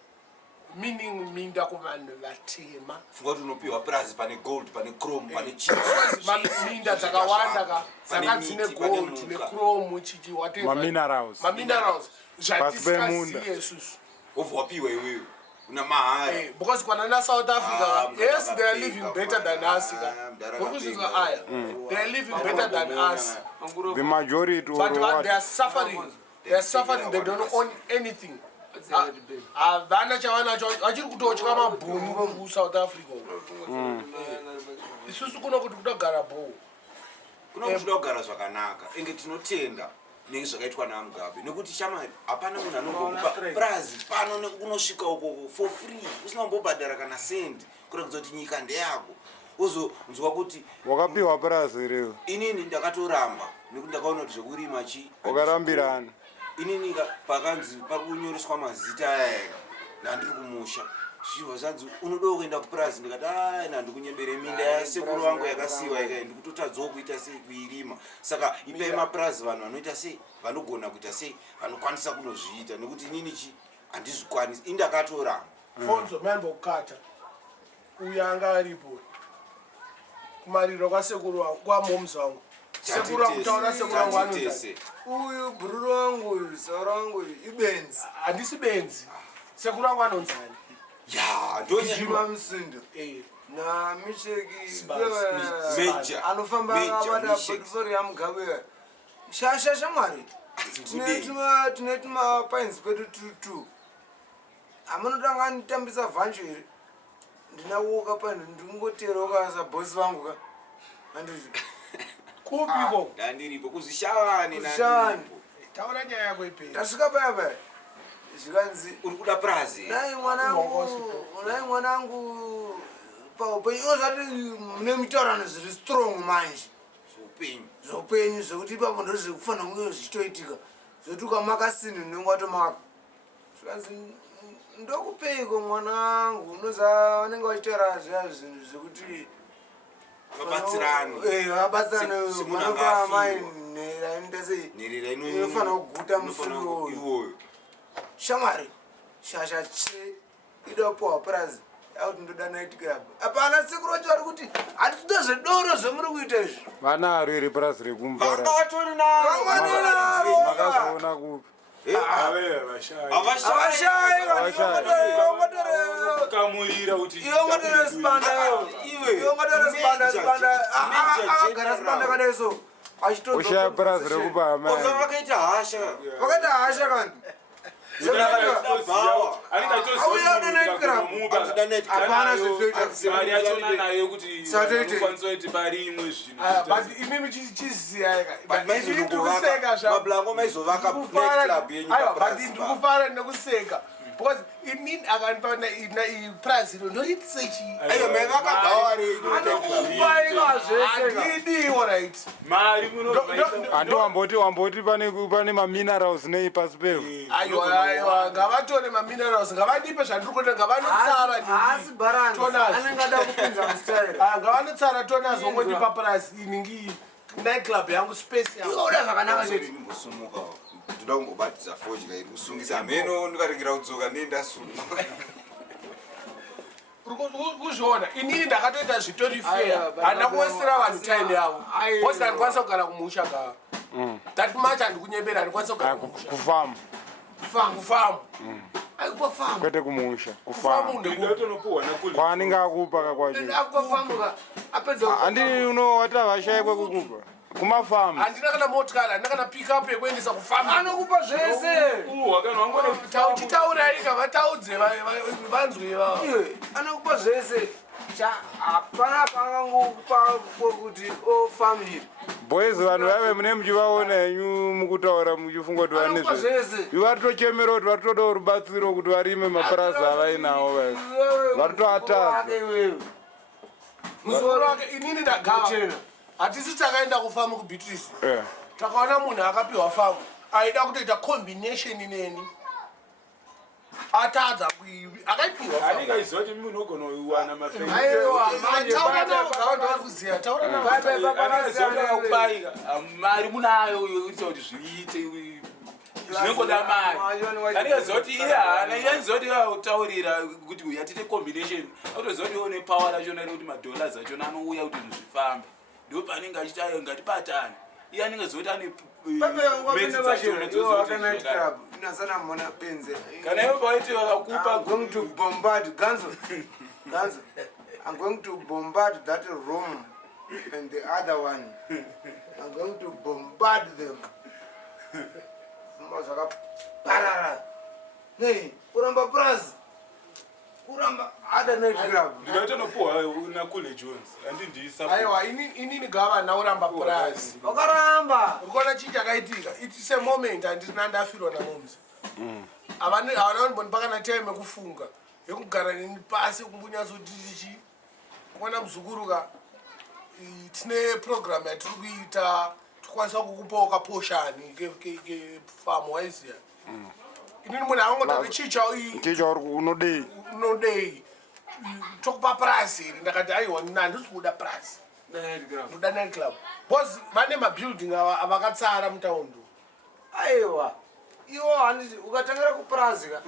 meaning minda kuvanhu vatema funga kuti unopiwa prazi pane gold pane chrome pane minda dzakawanda dzanga dzine gold nechrome chichi whatever maminerals zvatisingaziye isusu wobva wapiwa iwewe una mahara because kwanana South Africa yes they are living better than us they are living better than us the majority but they are suffering they don't own anything havana chavanacho vachiri kutotya mabhunu vekusouth africa isusu kuno kuti kutogara bho kuno kuti kutogara zvakanaka enge tinotenda nezvakaitwa naMugabe nekuti shamari hapana munhu anongokupa prazi pano unosvika uko for free usina kumbobhadhara kana sendi kuratidza kuti nyika ndeyako uzonzwa kuti wakapiwa prazi rewe inini ndakatoramba nekuti ndakaona kuti zvekurima wakarambirana inini pakanzi pari kunyoreswa mazita aya nandiri kumusha zvirwa zvanzi unoda kuenda kuprazi ndikati nandi kunyembere minda yasekuru vangu yakasiyiwa ika ndikutotadzawo kuita sei kuirima saka ipai maprazi vanhu vanoita sei vanogona kuita sei vanokwanisa kunozviita nekuti inini handizvikwanisi indakatoramba Alphonso mandokukata uya anga aripo kumariro kwasekuru wangu kwamomzi wangu sekuru wangu taura sekuru wangu anoti uyu bhururu wangu uyu sauro wangu uyu ibenzi handisi benzi sekuru wangu anonzani ndonyima musindo na micheki anofamba akabata bhokisori yaMugabe shasha shamwari tine tumapines kwedu 2 amunotanga nitambisa vhancho here ndinauoka pani ndingoteeroka sabhosi vangu ka andizvi kupiko ndandiripo kuzishavani taura nyaya yako ipei tasvika paya paya zvikanzi uri kuda prazi nai mwanangu paupenyu ozati mune mitaurano zviri strong manje zvopenyu zvekuti ipapo ndo zvekufanira kunge zvichitoitika zvekuti ukamakasini unenge watomaka zvikanzi ndokupeiko mwanangu unoza vanenge vachitaura zviya zvinhu zvekuti vabatsirane manopa mainhera inotase inofanira kuguta musoro shamwari shasha che ida kupuhwa prazi yakuti ndoda night club apana sekuru wacho vari kuti hatitoda zvedoro zvemuri kuita izvi vanaro iri prazi rekumvara vakatori naro makazoona kupi ushaya prazi rekupa vakaita hasha kani mablango maizovaka ndikufara nekuseka because inini akandipaona iprazi iro ndoritisechi ayo maivakagawareidii orit handi wamboti pane maminerals nei pasi pevo aiwa ngavatore maminerals ngavadipe zvandiri kuita ngavanotsara tonas ongondipa prazi iningi nightclub yangu space yanguoda zvakanaka chete ndoda kungobatidza fodya iri kusungisa mheno ndikaringira kudzoka nendasungwa kuzviona inini ndakatoita zvitori fair handina kuwesera vanhu time yavo bcause handikwanisa kugara kumusha gava that much handikunyembera handikwanisa kugara kufamu kwete kumusha kufamu kwaanenge akupa kakwachohandi unowata vashaya kwekukupa kumafamu handina kana motikari handina kana pickup yekuendesa kufamu anokupa zvese uchitauraika vataudze vanzwe anokupa zvese hapana pangangokupa kwekuti ofamu iri boys vanhu vave mune muchivaona henyu mukutaura muchifunga kuti vane varitochemera kuti varitodawo rubatsiro kuti varime mapurazi avainawo varitoatadza musoro wake inini ndagava hatisi takaenda kufamu kubeatrice takaona munhu akapiwa famu aida kutoita combination neni atadza akaipiwa mari munayo yokuita kuti zviite zvinongoda mari andikazoti iye haana iye anizoti autaurira kuti uyatite combination autozoti one power rachona rekuti madollars achona anouya kuti zvifambe ndo panenge achiti ayo ngatibatane iye anenge zoti ane metsi dzachona kana ivo paiti vakakupa going to bombard ganzo I'm going to bombard that room and the other one I'm going to bombard them zvakaparara nei kuramba prazi kuramba other night club ndinotonopuhwa nakule jones aiwa inini gava nauramba prazi wakaramba ukona chii chakaitika it's a moment handina ndafirwa namomzi havana mbonipakana time yekufunga yekugara neni pasi kumbunyatsotiichi kuona muzvukuruka tine program yatiri kuita tikwanisa kukupawo kaposhani kefamu waiziya inini munhu avangotauri chicha unodei tokupa prazi ndakati aiwa handisi kuda prazi ndoda night club bcause vane mabuilding avakatsara mutaundo aiwa iwo handiti ukatangira kuprazika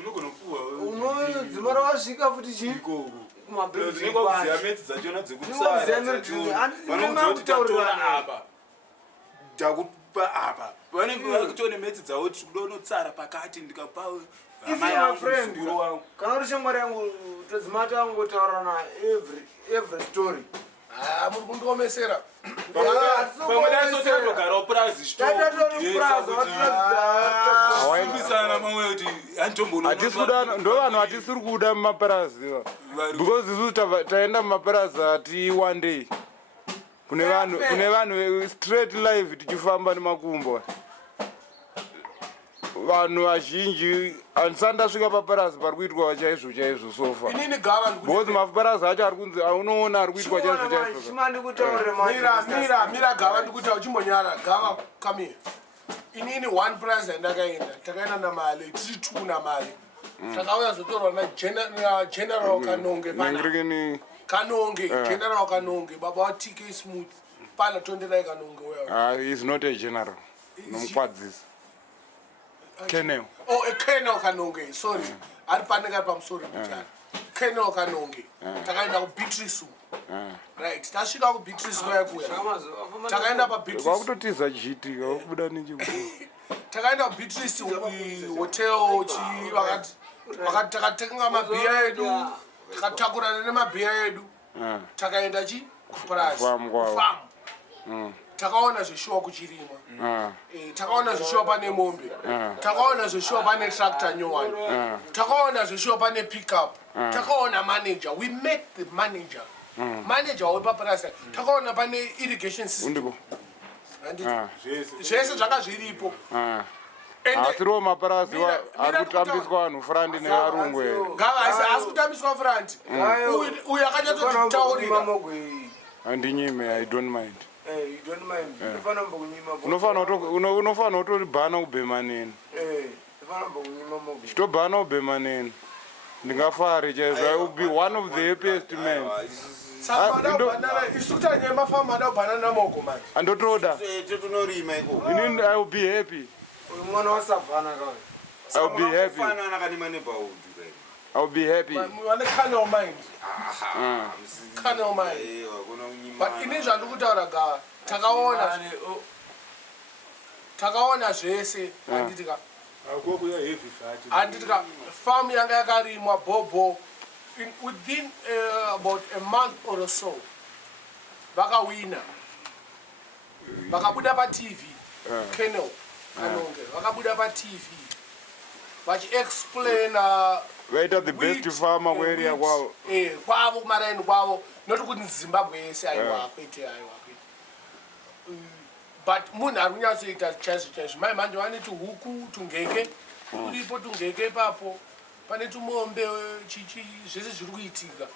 unodzimara wasvika futi chii kuziya metsi dzachona dzekutsaraapa takupa apa vanenge vakutone metsi dzavo tidonotsara pakati ndikapa kana uri shamwari yangu todzimata angotaurana every story muri kundiomesera pamwe daisotandogarawo purazi chitosimbisana mamwe kuti ndo vanhu hatisiri kuda mumaparazi because isu taenda mumaparazi hati one day kune vanhu straight live tichifamba nemakumbo vanhu vazhinji handisati ndasvika paparazi pari kuitwa chaizvo chaizvo sofa because maparazi acho ari kunzi aunoona ari kuitwa chaizvo chaizvo mira gava ndikuti uchimbonyara gava come inini one prize yandakaenda takaenda namali tiri 2 namali takauya zotorwa nageneral kanonge kanonge general kanonge baba watk smooth pana tonderai kanonge is not a general nomukwadzisi Kenel. Oh, a Kenel kanonge. Sorry. Ari paneka pamusoro mutana. Kenel kanonge. Takaenda ku Beatrice. Right. Tasvika ku Beatrice kwakuya. Takaenda pa Beatrice. Wakutotiza GT, wakubuda ninje. Takaenda ku Beatrice hotel chi wakati takatenga mabia edu. Takatakurana nemabia edu. Takaenda chi ku Prazi. Farm. Takaona zvishuwa kuchirimwa. Takaona zvishuwa pane mombe. Takaona zvishuwa pane tractor nyowani. Takaona zvishuwa pane pickup. Takaona manager. We met the manager. Manager wepaparasa. Takaona pane irrigation system. Zvese zvaka zviripo. Asiriwo maparazi ari kutambiswa vanhu frandi nevarungwe. Asi kutambiswa frandi. Uyu akanyatsotaurira. Handinyime, I don't mind. You don't mind. Unofana kutoribhana kubhemaneni. Chitobhana kubhemaneni. Ndingafari chaizvo. I will be one of the happiest men. Andotoda. I will be happy. I will be happy. I will be happy. Carnal mind. Carnal mind. But inizva ndikutaura gava takaona zvese handitika farm yanga yakarimwa bhobho within about a month or so vakawina vakabuda patv Kenel kanonge vakabuda patv vachiexplaina vaita the best farmer kuarea kwavo kwavo kumaraini kwavo noti kuti Zimbabwe yese aiwa kwete but munhu ari kunyatsoita chaizvo chaizvo mai manje vane tuhuku tungeke turipo tungeke ipapo pane tumombe chichi zvese zviri kuitika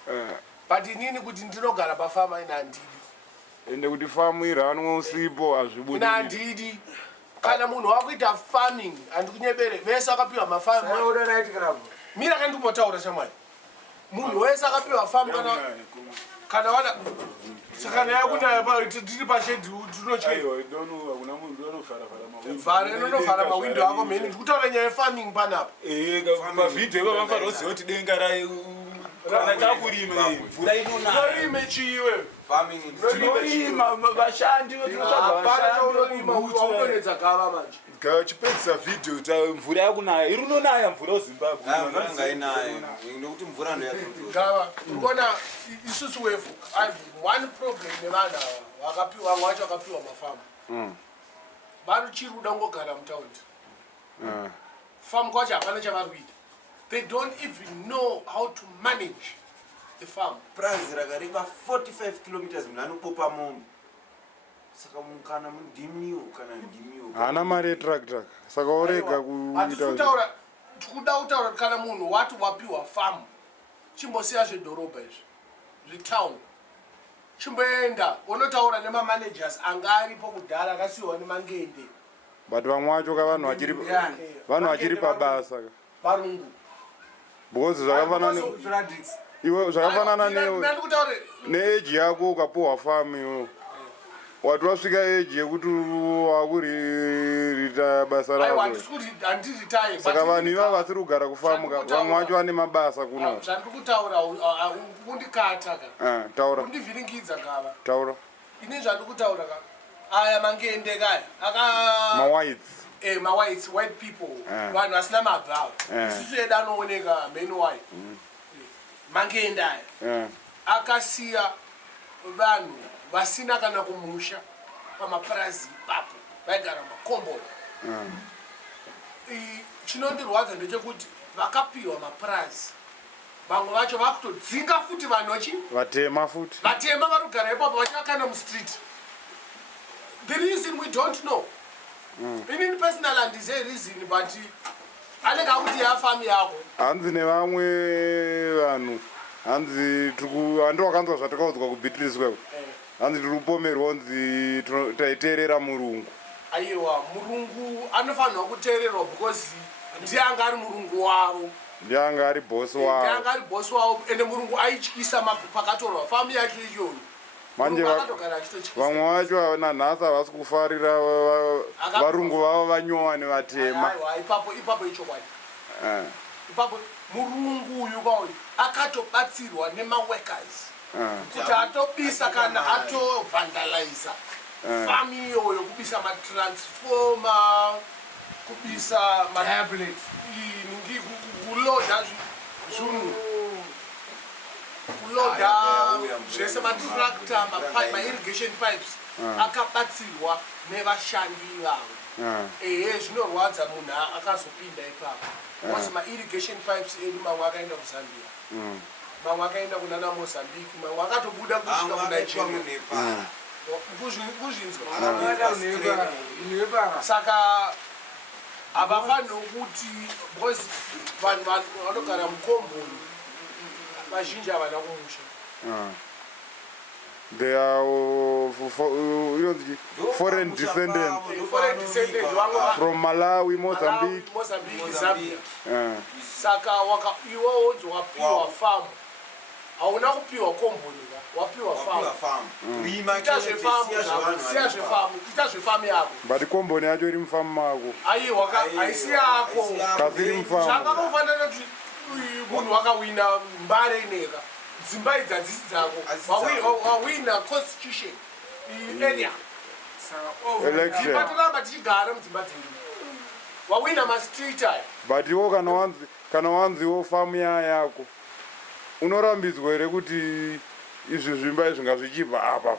but inini kuti ndinogara pafama ina handidi ende kuti famu iranwe usipo hazvibudi ina handidi kana munhu wakuita farming handikunyebere vese vakapiwa mafamu mira kandimbotaura shamwari munhu wese akapiwa famu kana wada sakana yakunaya tiri pashedi tinochevhara inonovhara mawindo ako mheni ndikutaura nyaya yefarming panapa mavhidhiyo vamfanira kuziva kuti denga kana takurima mvura inonaime chiiwe tinorima vashandi vaunonedza gava manje chipedzisa vhidhiyo mvura yakunaya iri unonaya mvura Gava, urikuona isusu wefu one problem nevanhu ava vamwe vacho vakapiwa mafamu varuchiri kuda ngogara mutaundi famu kwacho hapana chavari kuita. They don't even know how to manage the farm. Prazi rakareba 45 kilometers munhu anopopa mombe saka kana mundimiwo kana ndimiwo haana mari yetractor saka orega kuita tikuda kutaura kana munhu wati wapiwa famu chimbosiya zvedhorobha izvi zvetown chimboenda unotaura nemamanagers anga aripo kudhara akasiyiwa nemangende but vamwe vacho ka vanhu vachiri pabasa varungu because zvakafanana neeji yako ukapuhwa famu iwo wati wasvika eji yekuti wakurita basa rako saka vanhu ivava vasiri kugara kufamuka vamwe vacho vane mabasa kuno zvandiri kutaura undikata ka taura undivhiringidza gava taura ine zvandiri kutaura ka aya mangende kaya mawhites mawhites white people vanhu vasina mabva isusu yedu anooneka many white mangende aya akasiya vanhu vasina kana kumusha pamapurazi ipapo vaigara makomboni. Chinondirwadza ndechekuti vakapiwa mapurazi vamwe vacho vakutodzinga futi vanochi vatema futi vatema vari kugara ipapo vachivakanda mustreet. The reason we don't know. Inini personal handizei reason but anenge akuti yafami yako hanzi nevamwe vanhu hanzi handi wakanzwa zvatakaudzwa kuBeatrice kweko hanzi tiri kupomerwa kunzi taiteerera murungu. aiwa murungu anofanirwa kuteererwa because ndiye anga ari murungu wavo ndiye anga ari bosi wavo ende murungu aityisa pakatorwa famu yake iyoyo. manje vamwe vacho nanhasi havasi kufarira varungu vavo vanyowane vatema. ipapo ichokwadi ipapo murungu uyu kwauri akatobatsirwa nemaworkers kuti atobisa kana atovandaliza famu iyoyo kubisa matransforma kubisa kuloda zvinhu kuloda zvese matractor mairrigation pipes akabatsirwa nevashandi vavo. Zvinorwadza munhu akazopinda ipapo because mairrigation pipes edu mamwe akaenda kuZambia mamwe akaenda kunana Mozambique mamwe akatobuda kusvika kuNigeria kuzvinzwa. Saka havafanirwi kuti because vanhu vanogara mukomboni vazhinji havana kumusha. They are foreign descendants from Malawi, Mozambique, Zambia. Saka iwe wonzi wapiwa famu hauna kupiwa komboni wapiwa famu ita zvefamu yako but komboni yacho iri mufamu mako haisi yako kasiri mufamu zvakafanana kuti munhu wakawina Mbare ineka dzimba idzi hadzisi dzako wawina constitution area toramba tichigara mudzimba dzedu wawina mastreet aya but iwo kana wanziwo famu yako unorambidzwa here kuti izvi zvimba izvi ngazvichibva apa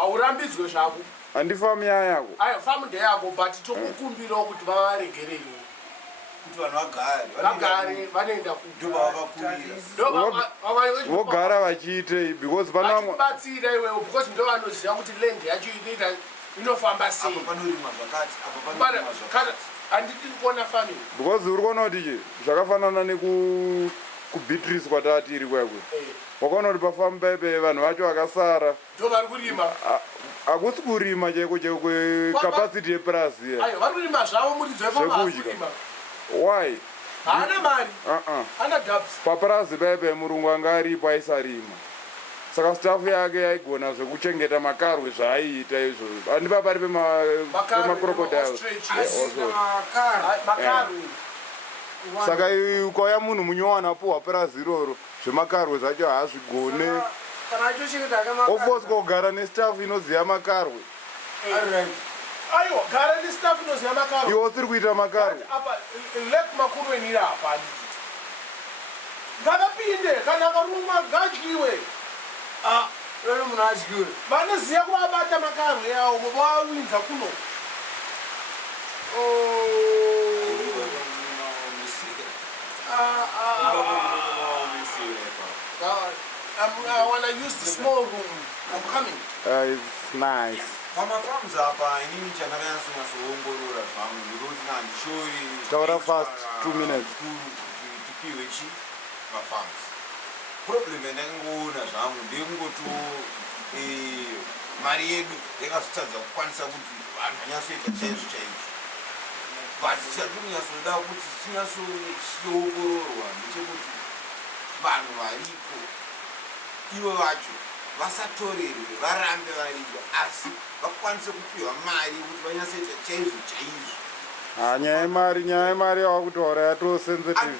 haurambidzwe zvako handi famu yako famu ndeyako but tokukumbirawo kuti vavaregerei vagare vanoenda vogara vachiitei because vachibatsira iwewo because ndo vanoziva kuti land yacho inofamba sei handiti kuona family because uri kuona kuti zvakafanana nekuBeatrice kwatatiri kwekwe wakaona kuti pafamu paipe vanhu vacho vakasara ndo vari kurima hakusi kurima chaiko capacity yepurazi vari kurima zvavo muridzo zvekudya. Why? Haana mari. Haana dubs. Paparazi bebe murungu anga aripo aisarima. Saka staff yake yaigona zvekuchengeta makarwe zvaiita izvo. Handipa pari pemacrocodiles. Makarwe. Saka ukauya munhu munyowana puhwa purazi iroro zvemakarwe zvacho haazvigone. Ofcourse kugara nestaff inoziva makarwe. Aiwa, gara nestaff inoziva makarwe. Iwo usiri kuita makarwe. Let Magribhi apa. Ngavapinde kana varuma gadyiwe. Lolo munhu adyiwe. Vanoziva kuvabata makarwe yawo vawinza kuno. I want to use the small room. I'm coming. It's nice. Pamafarms apa inini chandakanyatsoongorora zvangu ndikuti handishori taura fast 2 minutes tipiwe chi mafarms. Problem yandangoona zvangu ndekungoto mari yedu yakazotadza kukwanisa kuti vanhu vanyatsoita chaizvo chaizvo but chatirinyatsoda kuti chinyatsoongororwa ndechekuti vanhu varipo ivo vacho vasatorerwe varambe varipo asi vakwanise kupiwa mari kuti vanyatsoita chaizvo chaizvo. nyaya yemari yawakutaura yatosensitive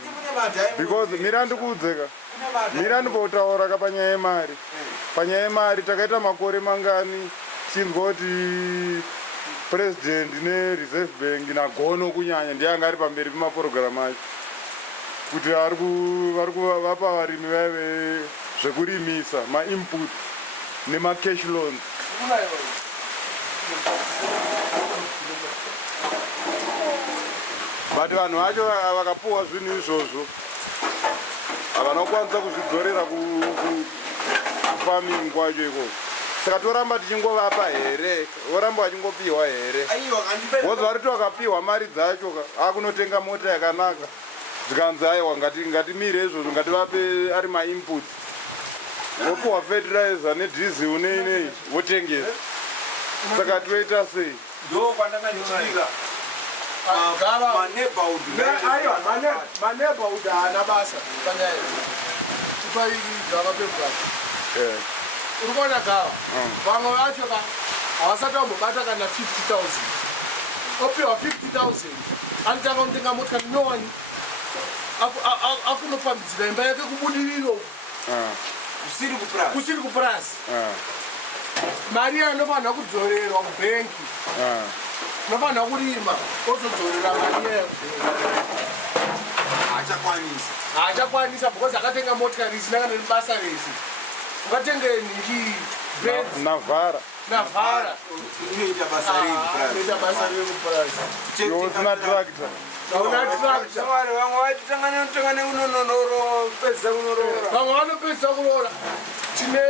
because mirandikuudzeka mirandipotaura kapanyaya yemari panyaya yemari takaita makore mangani tichinzwa kuti president nereserve bank nagono kunyanya ndiye anga ari pamberi pemapurogiramu acho kuti vari kuvapa varimi vaive zvekurimisa mainput nemacash loans. But vanhu vacho vakapuwa zvinhu izvozvo havanokwanisa kuzvidzorera kufarming kwacho ikoko. Saka toramba tichingovapa here, voramba vachingopiwa here. Bozi variti vakapiwa mari dzacho akunotenga mota yakanaka. Zikanzi aiwa ngatimire izvozvo ngativape ari mainputs. Vopiwa fertilizer nedhiesel nei votengesa. Saka toita sei? Ndo kwandakanyora. Maneighborhood haana basa panyaya tipaigava pebugava uri kuona gava vamwe vacho havasati vambobata kana 50,000 opiwa 50,000 anotanga kutenga motikari no one akunopambidzira imba yake kubudiriro kusiri kupurasi mari anofanira kudzorerwa kubhenki unofanira kurima ozodzorera mari yayo haachakwanisa because akatenga motikari isina kana nebasa rese ukatenge nhingi navhara inoita basa remupurasi usina tractor vamwe vanopedzisa kuroora tine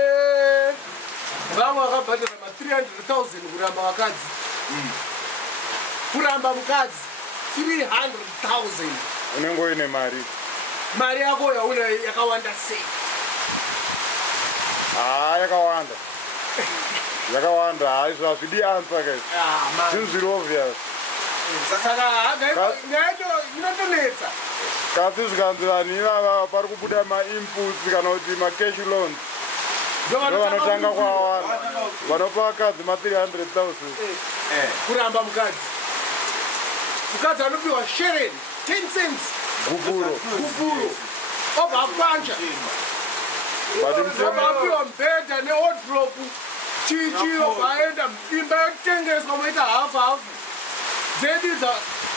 vamwe vakabhadhara ma300,000 kuramba vakadzi kuramba mukadzi 300,000 unenge uine mari yako yauna yakawanda sei? yakawanda haizvo hazvidi ansa kai zvinhu zviri obvious. Saka ngaito inotonetsa kasi zvikanzi vanhu ivava pari kubuda mainputs kana kuti macash loans ndo vanotanga kwawanda vanopa vakadzi ma300,000 kuramba mukadzi anopiwa shereni 10 cents gupuro obva apanja obva apiwa mubhedha newardrobe chichi obva aenda imba yokutengeswa moita hafu dzedu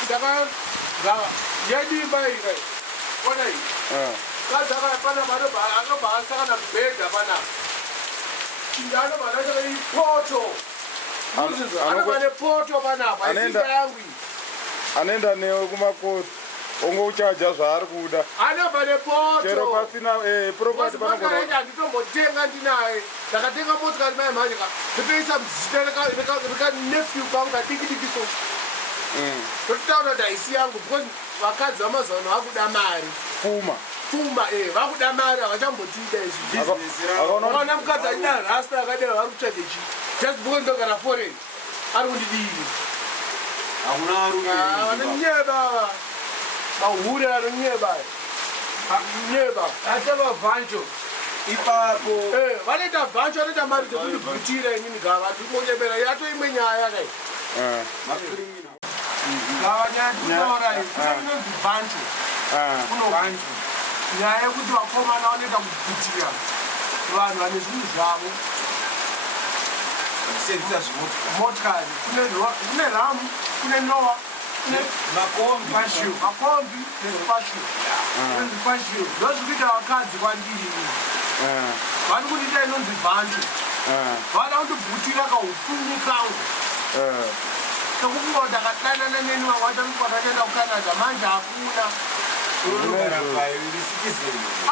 dzakagava yedu imba ika ona iyi kadzi akapana anobva asakana mubhedha panapa chinda anobva anachaka ipoto anobva nepoto panapa isika yangu iyi anoenda newe kumakoti ongouchaja zvaari kuda anobva nepoto chero pasina property panogonaenda handitombotenga ndinaye ndakatenga motikari mai mhanyika ndotoisa muzita rekanephew kangu kadikidikiso tototaura kuti haisi yangu because vakadzi vamazano vakuda mari pfuma vakuda mari havachambotida izvi akaona mukadzi aina rasta akadai vari kutsvage chi just because ndogara foreign ari kundidii vanonyeba mahure anonyeba atava vhancho ipapo vanoita vhancho vanoita mari dzekundibhutira inini gava timonyebera yato imwe nyaya kai gava nyaya inonzi vhancho unovhancho nyaya yekuti vakomana vanoita kubhutira vanhu vane zvinhu zvavo motikari kune ramu kune noa makombi nespashiu ndozvikuita vakadzi kwandiri vari kundita inonzi bhandu vada kundibhutira kaupungu kangu tokufunga kuti akadanana neni vamwataakataenda kucanada manje hakuna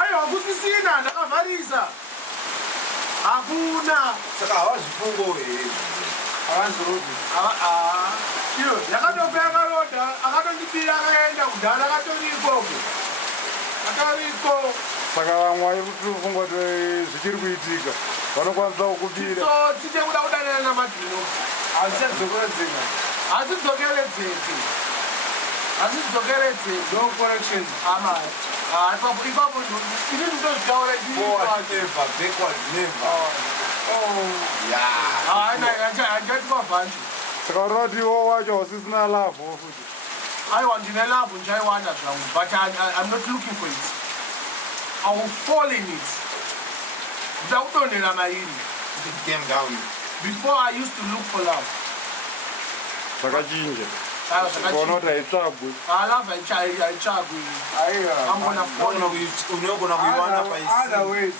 aiwa kusisina ndakavharisa hakuna saka havazvifungo iyo yakatopa yakaroda akatondibira akaenda kudhara akatorikoko saka vamwe vari kutifunga kuti zvichiri kuitika vanokwanisa kukubira tite kuda kudanana namadhino hazvidzokeredzeki no correction amari ipapo ini ndozvitaura handati mavhanjo saka urona kuti iwo wacho usisina lavho futi aiwa ndine lavho ndichaiwanda zvangu but I'm not looking for it. I will fall in it ndakudonhera mairi before I used to look for love zvakachinja Konota haitsvagwi. Lava haitsvagwi. Amona unogona kuiwana paisiri.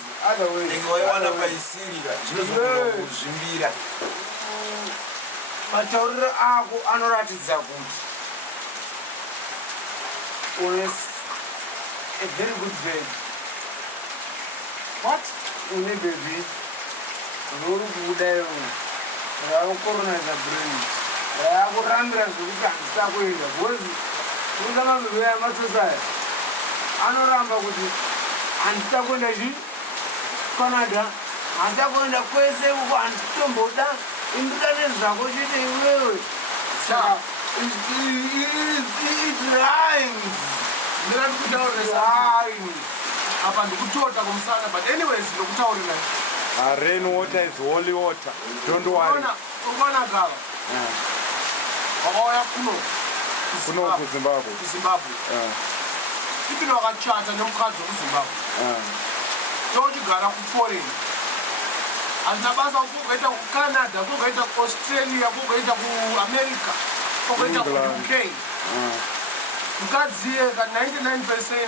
Waiwana paisiri zvinozogona kuzvimbira. Matauriro ako anoratidza kuti une a very good baby. What? Une baby. Ruri kubuda iwo. Rakukoroniza brain. Rakurambira zvokuti handisa kuenda. Because kuza mabebe yamatsosaya anoramba kuti handisa kuenda Canada. Handisa kuenda kwese uko handisitomboda. Indira nezvako chete iwewe. Saka it rhymes. Ndira ndikutaurira apa ndikutota kumusana, but anyways ndikutaurira. Rain water is holy water. Don't worry. Unaona Gava? Wakauya kuno kuZimbabwe. Ipi wakachata nemukadzi wekuZimbabwe. Tochigara kuforeign. Handina basa kugoita kuCanada, kugoita kuAustralia, kugoita kuAmerica, kugoita kuUK. Mukadzi yeka 99%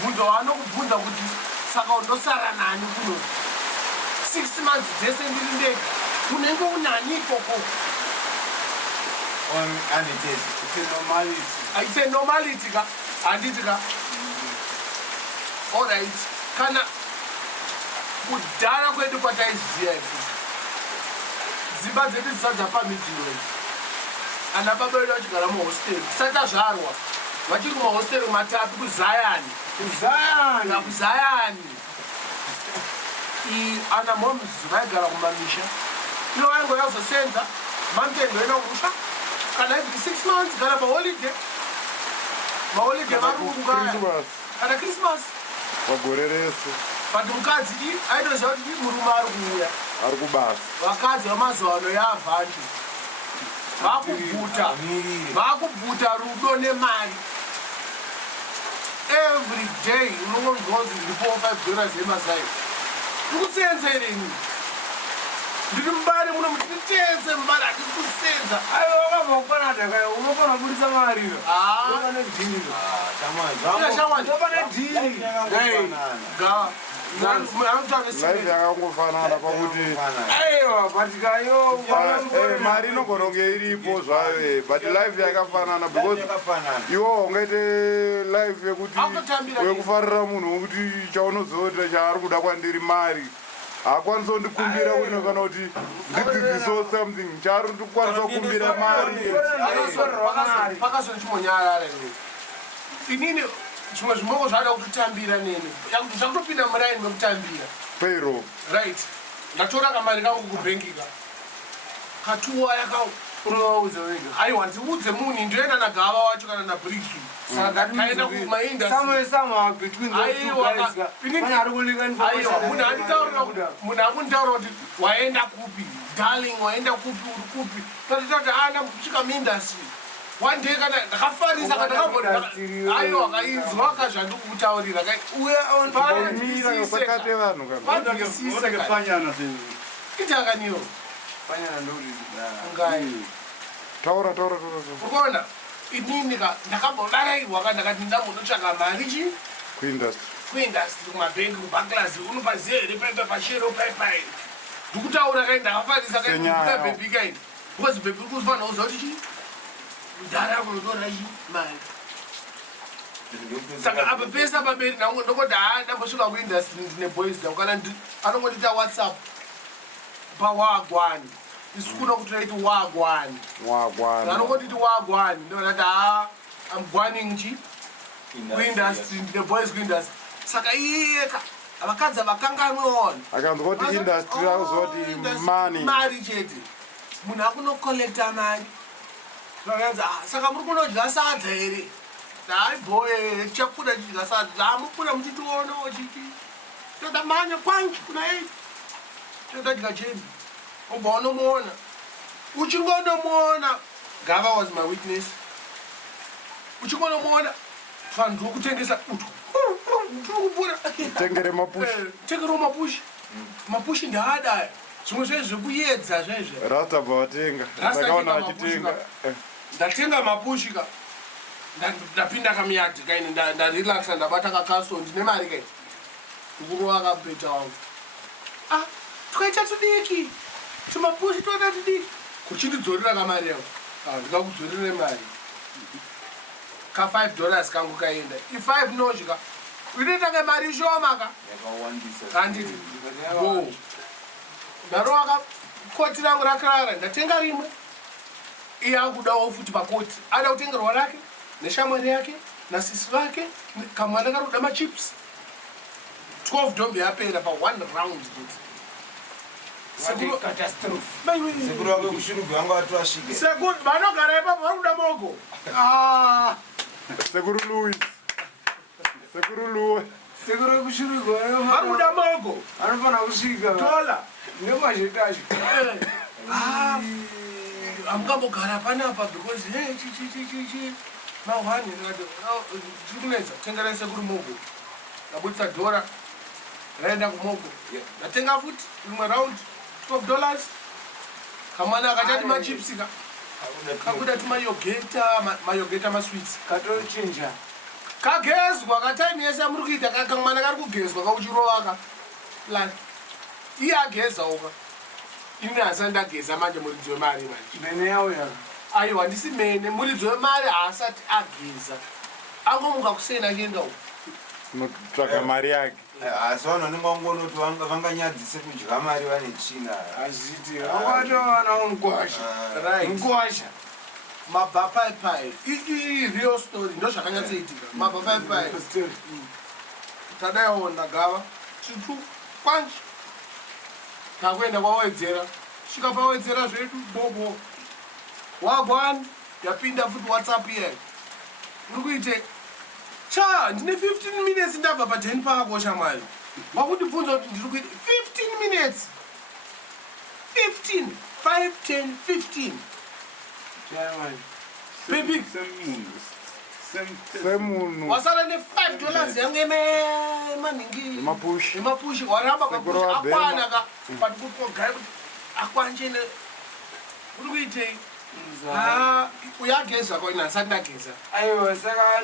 bvunzo waanokubvunza kuti saka undosara nani kuno 6 months dzese ndiri ndega, unenge unani ikoko? It's a normality ka handiti ka. Alright, kana kudhara kwedu kwataiziva isusu dzimba dzedu dzisati dzapamidhiwe ana baba vedu vachigara muhosteri tisati tazvarwa vachiri kumahosteri matapi kuzayani ana moms vaigara kumamisha ino vaingo yazosenza mamtendo ena kumusha kana iviki 6 months kana paholiday varukungaya kana Christmas Magore rese. But mukadzi aitoziva kuti murume ari kuuya. Ari kubasa. Vakadzi vamazuva ano yaavhanju. Vakubvuta rudo nemari. Every day unongonzi ndiripo $5 yemasai. Ndikusenzerenyi. Ndiri Mbare muno mutitenze Mbare hatisi kusenza. Aiwa wakabva kuCanada kaya unofana kubudisa mariro. Unofana dhiri. Unofana dhiri. Life yakangofanana pakuti aiwa patikayo mari inogona kunge iripo zvayo but life yakafanana because iwo ungaite life yekuti wekufarira munhu wekuti chaunozoita chaari kuda kwandiri mari haakwanisa kundikumbira kuti kana kuti ndidzidziso something chaari ndikukwanisa kukumbira mari pakazoni chimonyarara inini zvimwe zvimoko zvada kutotambira nene yakuti zvakutopinda muraini mekutambira pero right ndatora kamari kangu kubhenkika katuwa yakauroudze wega aiwa ndiudze muni ndoenda naGava wacho kana naBrigsu kaenda munhu akunditaurira kuti waenda kupi darling waenda kupi uri kupi tatitati ana kusvika muindastry one day kana ndakafarisa aiwa kainzwa kazvandikutaurira itakaniwo taura ukaona inini ndakambodarairwa ka ndakati ndamunotsvaka mari chi kuindastry kumabhengi kubhaklazi unopaziva here paipa pashero paipai ndikutaura kai ndakafarisa kaikuda bhebi kaini because bhebi uri kuzifanira kuziva kuti chi kudhara kunotora chi mari saka apa pesa paberi ndongoti ndambosvika kuindastry ndine boys dau kana anongondita whatsapp pawagwani isikuda kutoiti wagwani anongonditi wagwani ndonati I'm chi kuindastry ndine boys kuindastry saka iyeka vakadzi vakanganweona akanzwa kuti indastry akuzoti mari chete munhu akunokolekta mari vakanzi saka muri kunodya sadza here hai boye tichakuda chidya sadza mukuda muchitionawo chiti toda manya kwanji kuna 8 todadya cheni obva unomuona uchingonomuona Gava was my witness uchingonomuona vanhu vokutengesa utwu turikupura tengere mapushi mapushi ndaadaya zvimwe zvezvi zvekuyedza zvezve rasta bva vatenga ndakaona achitenga ndatenga mapushika ndapinda kamyadhi kaini ndarelaxa ndabata kakaso ndine mari kai mukuru wakapeta wangu tukaita tudiki tumapushi toda tudiki kuchindidzorera kamari yangu ndikakudzorere mari ka$5 kangu kaenda i5 nozvika unoitanga mari shomaka handiti ndarowaka koti rangu rakarara ndatenga rimwe iye akudawo futi pakoti ada kutengerwa rake neshamwari yake nasisi vake kamwana kari kuda machips 12 dombe yapera pa1 round sekuru wake kushurugu vanga watu wasvike vanogara ipapo vari kuda moko sekuru Louis sekuru Louis sekuru kushurugu vari kuda moko anofana kusvika tola nemazvetacho amukambogara panapa because chichichichi mahwani tiri kunetsa kutengerai sekuru mogo ndabudisa dhora raenda kumoko ndatenga futi rimwe round $12 kamwana akachati machipsika kakuda tumayogeta maswits katochinja kagezwa kataimi yese amuri kuita kamwana kari kugezwa kauchirovaka iye agezaoka ini hasati ndageza manje muridzi wemari manje mene yawo yaka aiwa handisi mene muridzi wemari haasati ageza angomuka kusena achiendawo nokutsvaga mari yake asi vanonenge vangonoti vanganyadzise kudya mari vane china hazviti vangatovanao mugwasha mabapaipai real story ndo zvakanyatsaitika mabapaipai tadaiona gava chitu kwanje takuenda kwawedzera svika pawedzera zvedu bobo wagwani yapinda futi whatsapp iyayo uri kuite ndine 15 minutes ndabva pa10 pako shamwari wakundibvunza kuti ndiri kuita 15 minutes 15 5 10 15 baby semunhu wasara ne$5 yangu emapushi waramba kapushi akwana ka patikugara kuti akwanjene uri kuitei uyageza kwa inasati ndageza aiwa saka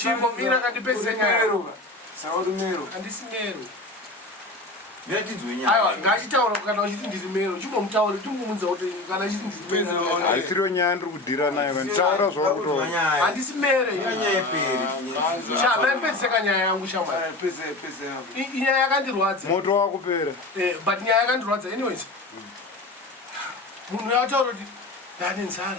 chimbomira kandipezenya saurumero handisi mero aiwa ngachitaura kana uchiti ndiri mero chimbomutauri tingomunza kuti kana uchiti ndiri mero haisiriyo nyaya ndiri kudhira nayo kanitaura zvakuto handisi mere chamaipedziseka nyaya yangu shamwari inyaya yakandirwadza moto wakupera but nyaya yakandirwadza anyways munhu yataura kuti ndane nzara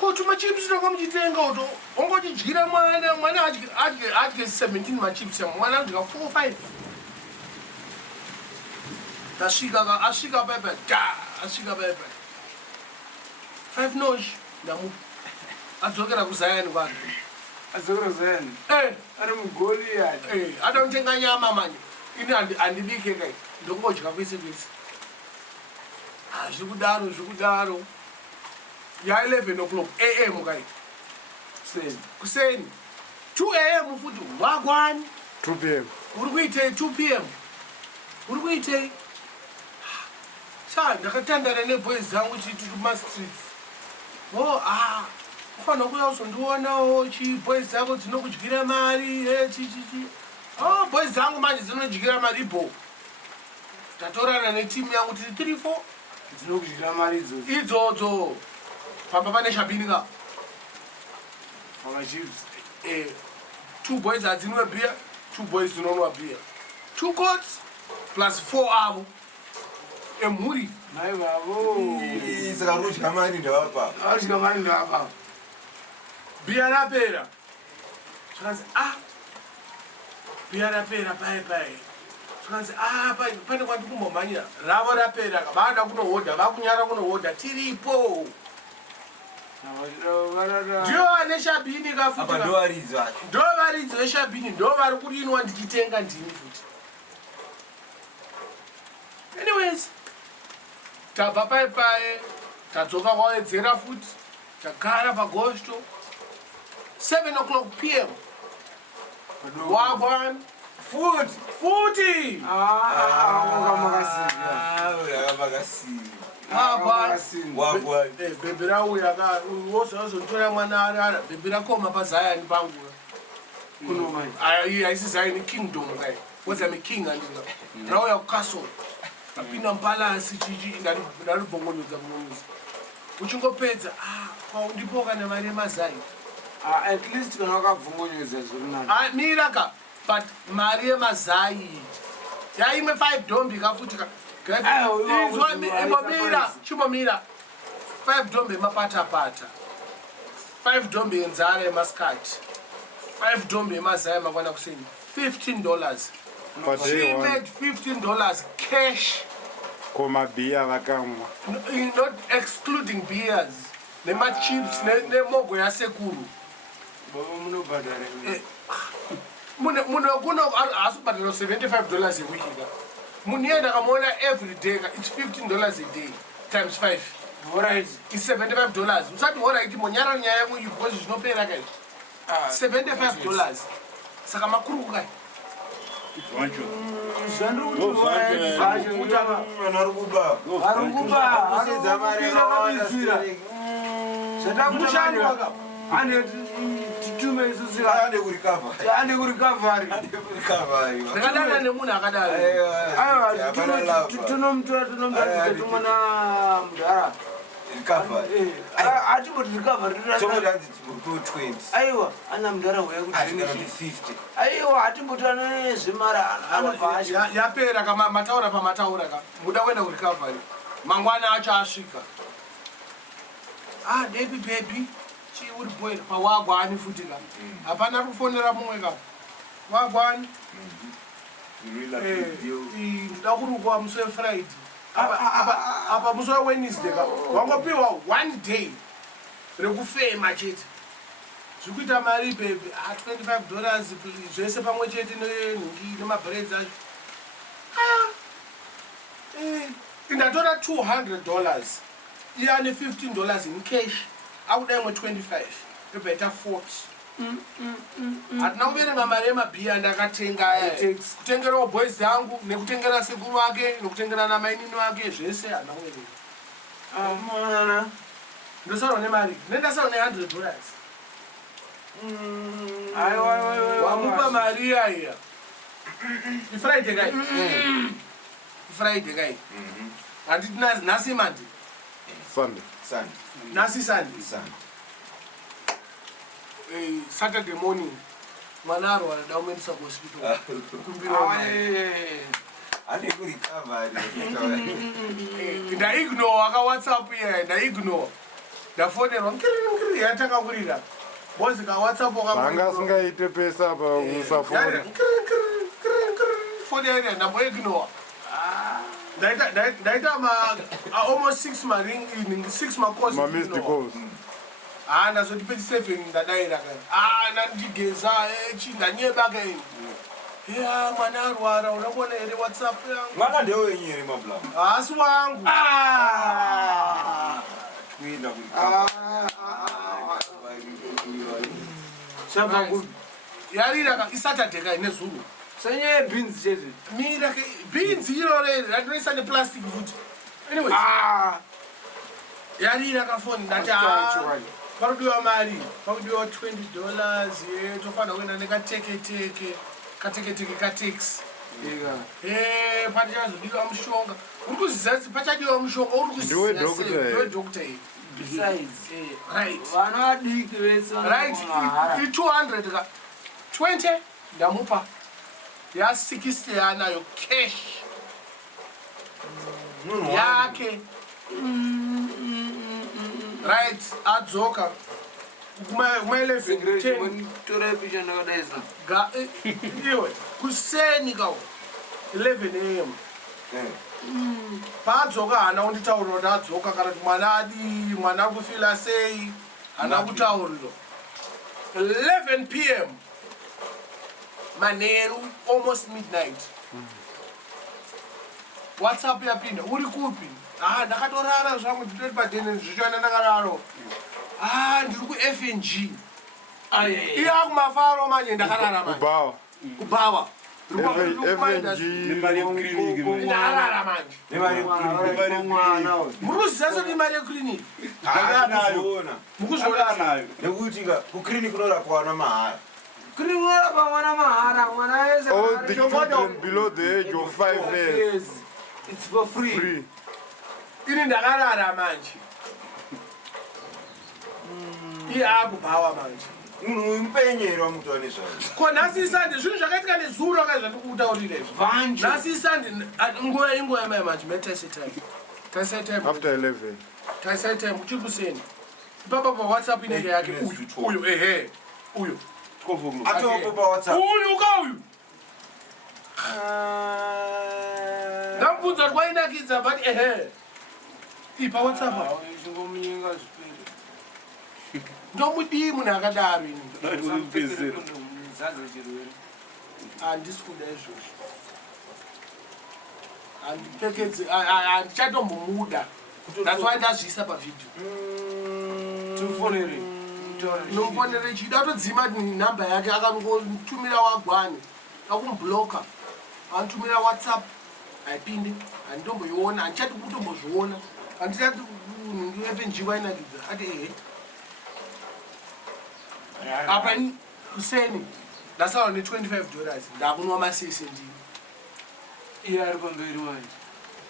kuti machips tanga muchitenga kuti ongochidyira mwana adye 17 machips yamo mwana adya 4-5 asvika paipai asvika paipai 5 nosh ndamupa adzokera kuzayani kwake adzokera kuzayani ari mugoli yani ada kutenga nyama manje ini handibike kai ndokungodya kwese kwese zvikudaro ya11 o'clock am kai kuseni 2 am futi wagwani 2 p.m. uri kuitei 2 p.m. uri kuitei ndakatandara neboys dzangu chiti kumastreets ufana kuya uzondionawo boys dzako dzinokudyira mari chichichi boys dzangu manje dzinodyira mari ibo tatorana netimu yangu tiri 3-4 dzinokudyira mari idzodzo pamba pane shabini ka chips 2 boys adzinwe beer 2 boys dzinonwa beer 2 coats plus 4 avo emhuri mai vavo saka kudya mari ndavapa adya mari ndavapa beer rapera zvakanzi beer rapera pai zvakanzi pane kwandikumbomhanyira ravo rapera vada kunohodha vakunyara kunohodha tiripo ndiyo vane shabini kafuti ndo varidzi veshabini ndo vari kurinwa ndichitenga ndini futi anyways tabva paipai tadzoka kwawedzera futi tagara pagosto 7 o'clock p.m. wagwan futi bhebhi rauya wozotora mwana arara bhebhi rakoma pazayani pangu haisi zayani kingdom kai wozame king andina rauya kukastle apinda mupalasi chichi ndaribhongonodza munomuzi uchingopedza ndipo kana mari yemazai at least kana wakabvungonyedza zvirinani miraka but mari yemazai yaimwe 5 dombi ikafutika chimbomira 5 dombe mapatapata 5 dombe enzara yemaskati 5 dombe yemazaya mangwana kuseni $15 she made $15 cash komabhiya vakamwa not excluding beers nemachips nemogo yasekuru munhu asibhadhara $75 a week munhu iye ndakamuona every day it's $15 a day times 5 alright it's $75 usati alright monyara nyaya yangu because zvinopera kai $75 saka makuru kukai ndakadana nemunhu akadaro aiwa ana mudhara aiwa atimbotana nezvemara yapera kama mataura pamataura ka muda kuenda kurecovery mangwana acho asvika baby chii uri boil pawagwani futi ka hapana kufonera mumwe ka wagwani nda kurukwa musi wefriday apa musi wewednesday ka wangopiwa 1 day rekufema chete zvikuita mari baby $25 zvese pamwe chete nenhungi nemabhreds acho ndatora $200 iye ane $15 in cash akuda imwe 25 ebeta 40 hatina kuverenga mari yemabhiya ndakatenga kutengerawo boys angu nekutengera sekuru wake nekutengera namainini wake zvese hatina kuverenga ndosarwa nemari nendasarwa ne$100 wamupa mari iyaiya ifriday kai ifriday kai handiti nhasi mandi nhasi sunday Saturday morning mwana arwara daumenisa kuhospital ndaignore akawhatsapp iye ndaignore ndafonerwa nkiri yatanga kurira bozi kawhatsapp vanga asingaite pesa apa usafoni foni yaine ndamboignore ndaita almost 6 maring 6 macos mamised calls ndazoti 7 ndadaira nandigeza ndanyeba kai mwana arwara unakuona here whatsapp yangu mwana ndewenyu here mablam hasi wangu yarira isaturday kai nezulu sanye beans chete mira beans irore ratinoisa neplastic futi anyway yarira kafoni ndati parudiwa mari parudiwa $20 tofanira kuenda nekateketeke kateketeke kataxi pachazodiwa mushonga uri kuziva kuti pachadiwa mushonga uri kuzivaedokta vana vadiki vese i200 ka 20 ndamupa ya60 yanayo cash yake right adzoka iwe kuseni kawo 11 am paadzoka hana kunditaurira kuti adzoka kana kuti mwana adi mwana ari kufila sei hana kutauriro 11 p.m. manheru almost midnight whatsapp yapinda uri kupi ndakatorara zvangu nditoti padhene zvichona ndakararo ndiri kuFNG iye akumafaro manje ndakarara manje kubhawa Arara manje. Muruzizaso ni mari yekliniki. Mukuzviona nekuti kukliniki kunorapwa vana mahara. All the children below the age of 5 years. It's for free. Ini ndakarara manje. Akubhawa manje. Mupenyerwa muti wane zvazvo. Ko nhasi isande zvinhu zvakaitika nezuro zvandikutaurira izvi. Nhasi isande nguva yamai manje metaisa time. After 11. Taisa time uchiri kuseni. Ipapa paWhatsApp inenge yake uyu ehe uyu. Atopo paWhatsApp. Uyu ukauyu. Ndamubvunza kuti kwainakidza but ehe. Ipa WhatsApp. Chingomunyenga zvipiri. Ndomudii munhu akadaro ini. Handisi kuda izvozvo. Handipfekedze handichatombomuda. That's why ndazviisa pavidhio. Timufonere. Nomufonere chida todzima nhamba yake akangotumira wagwani. Akumubloka. Anotumira WhatsApp. Haipinde. Handitomboiona. Handichati kutombozviona. Handitati FNG wainakidza. Ati ehe. Apa kuseni ndasawa ne$25 ndakunwa masese ndini Iye ari pamberi wanje.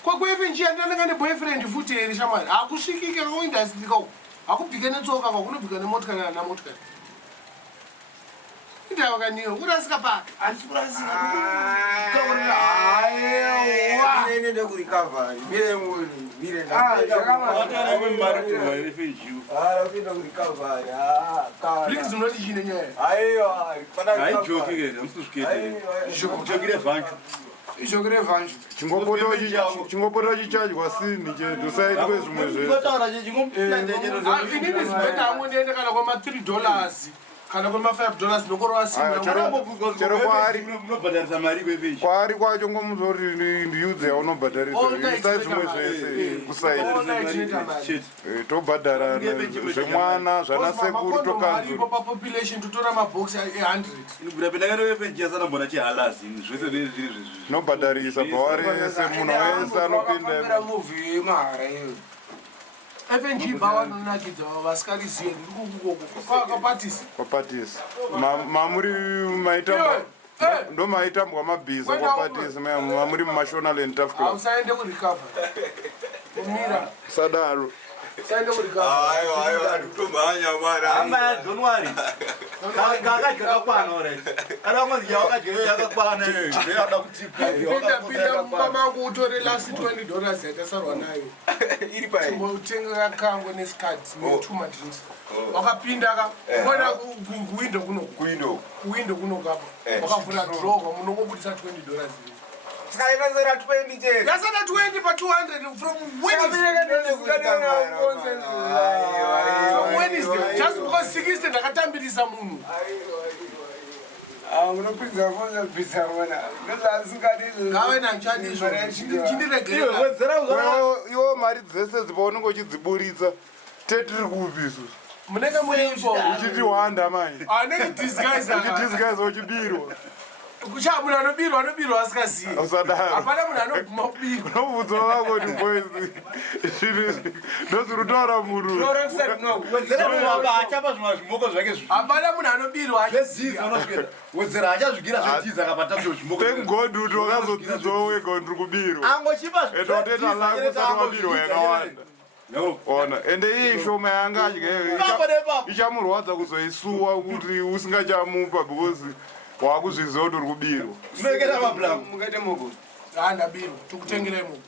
kwekweFNG andinanga neboyfriend futi here shamwari hakusvikike kakuindasirika uku hakubhike netsoka kwa kunobhika nemotikari kana namotikari indava kaniyo kurasika paka Handisi kurasika. Nene ndekurecovery. Mire muri. Mire pinda kurecovery. please munoti chine nyaya Ishokere vanchu. Chingopota chichadywa sini chedu saitwe zvimwe zvese. inini zibhedha hangu ndiende kana kwama$3 kana kwama$5 nokorova Kwaari kwacho ngomuzori ndiyudze yaunobhadharisa isa zvimwe zvese kusaiti tobhadhara zvemwana zvana sekuru tokanzura population totora mabhoxi e100 nobhadharisa pavari ese munhu wese anopinda Movie mahara iyo. FNG bawanonakidza vasikariziye kwapatisa kwapatisa mamuri maitambwa ndo maitambwa mabhiza kwapatisa mamuri mumashonaland taf club hausaende kurecover umira sadaro saende kurecover Tomanya mara. Amba don't worry. Kakadya kwana already. Kana mwanzi wakadya yakakwana ndoyada kutipa. pinda mamangu utore last $20 yatasarwa nayo Iri pai. utenga kakango nesikati netuma drinks wakapinda ka kuona kuwindo kuno kuwindo kuno kapa wakavhura draw munongobudisa $20 Sikaikazera 20 je. yasana 20 pa 200 from Wednesday from Wednesday just because 60 ndakatambirisa munhu Munopinza fonza pizza wana. Ndazingadizo. ngawe nanchadizvo chindiregera iwo mari dzese dzipaunenge uchidziburitsa tetiri kupi isusu munenge muripo uchitiwanda manje anenge disguise uchidisguise uchibirwa kucha munhu anobirwa asikazivi usadaro hapana munhu anoguma kubirwa unobvunza vako kuti boys ndozvirutaura munhu achapa zvimwe zvimoko zvake hapana munhu anobirwa Wedzera achazvikira zvotiza akapatazvo zvimoko thank god kuti wakazodzidzawo wega ndiri kubirwa angochipa etoteta langu usati wabirwa yakawanda ona ende iyi shoma yanga adya ichamurwadza kuzoisuwa kuti usingachamupa because wakuzviziva kuti uri kubirwa munoketa mablank Mukaite mogo. ndabirwa tikutengerei muku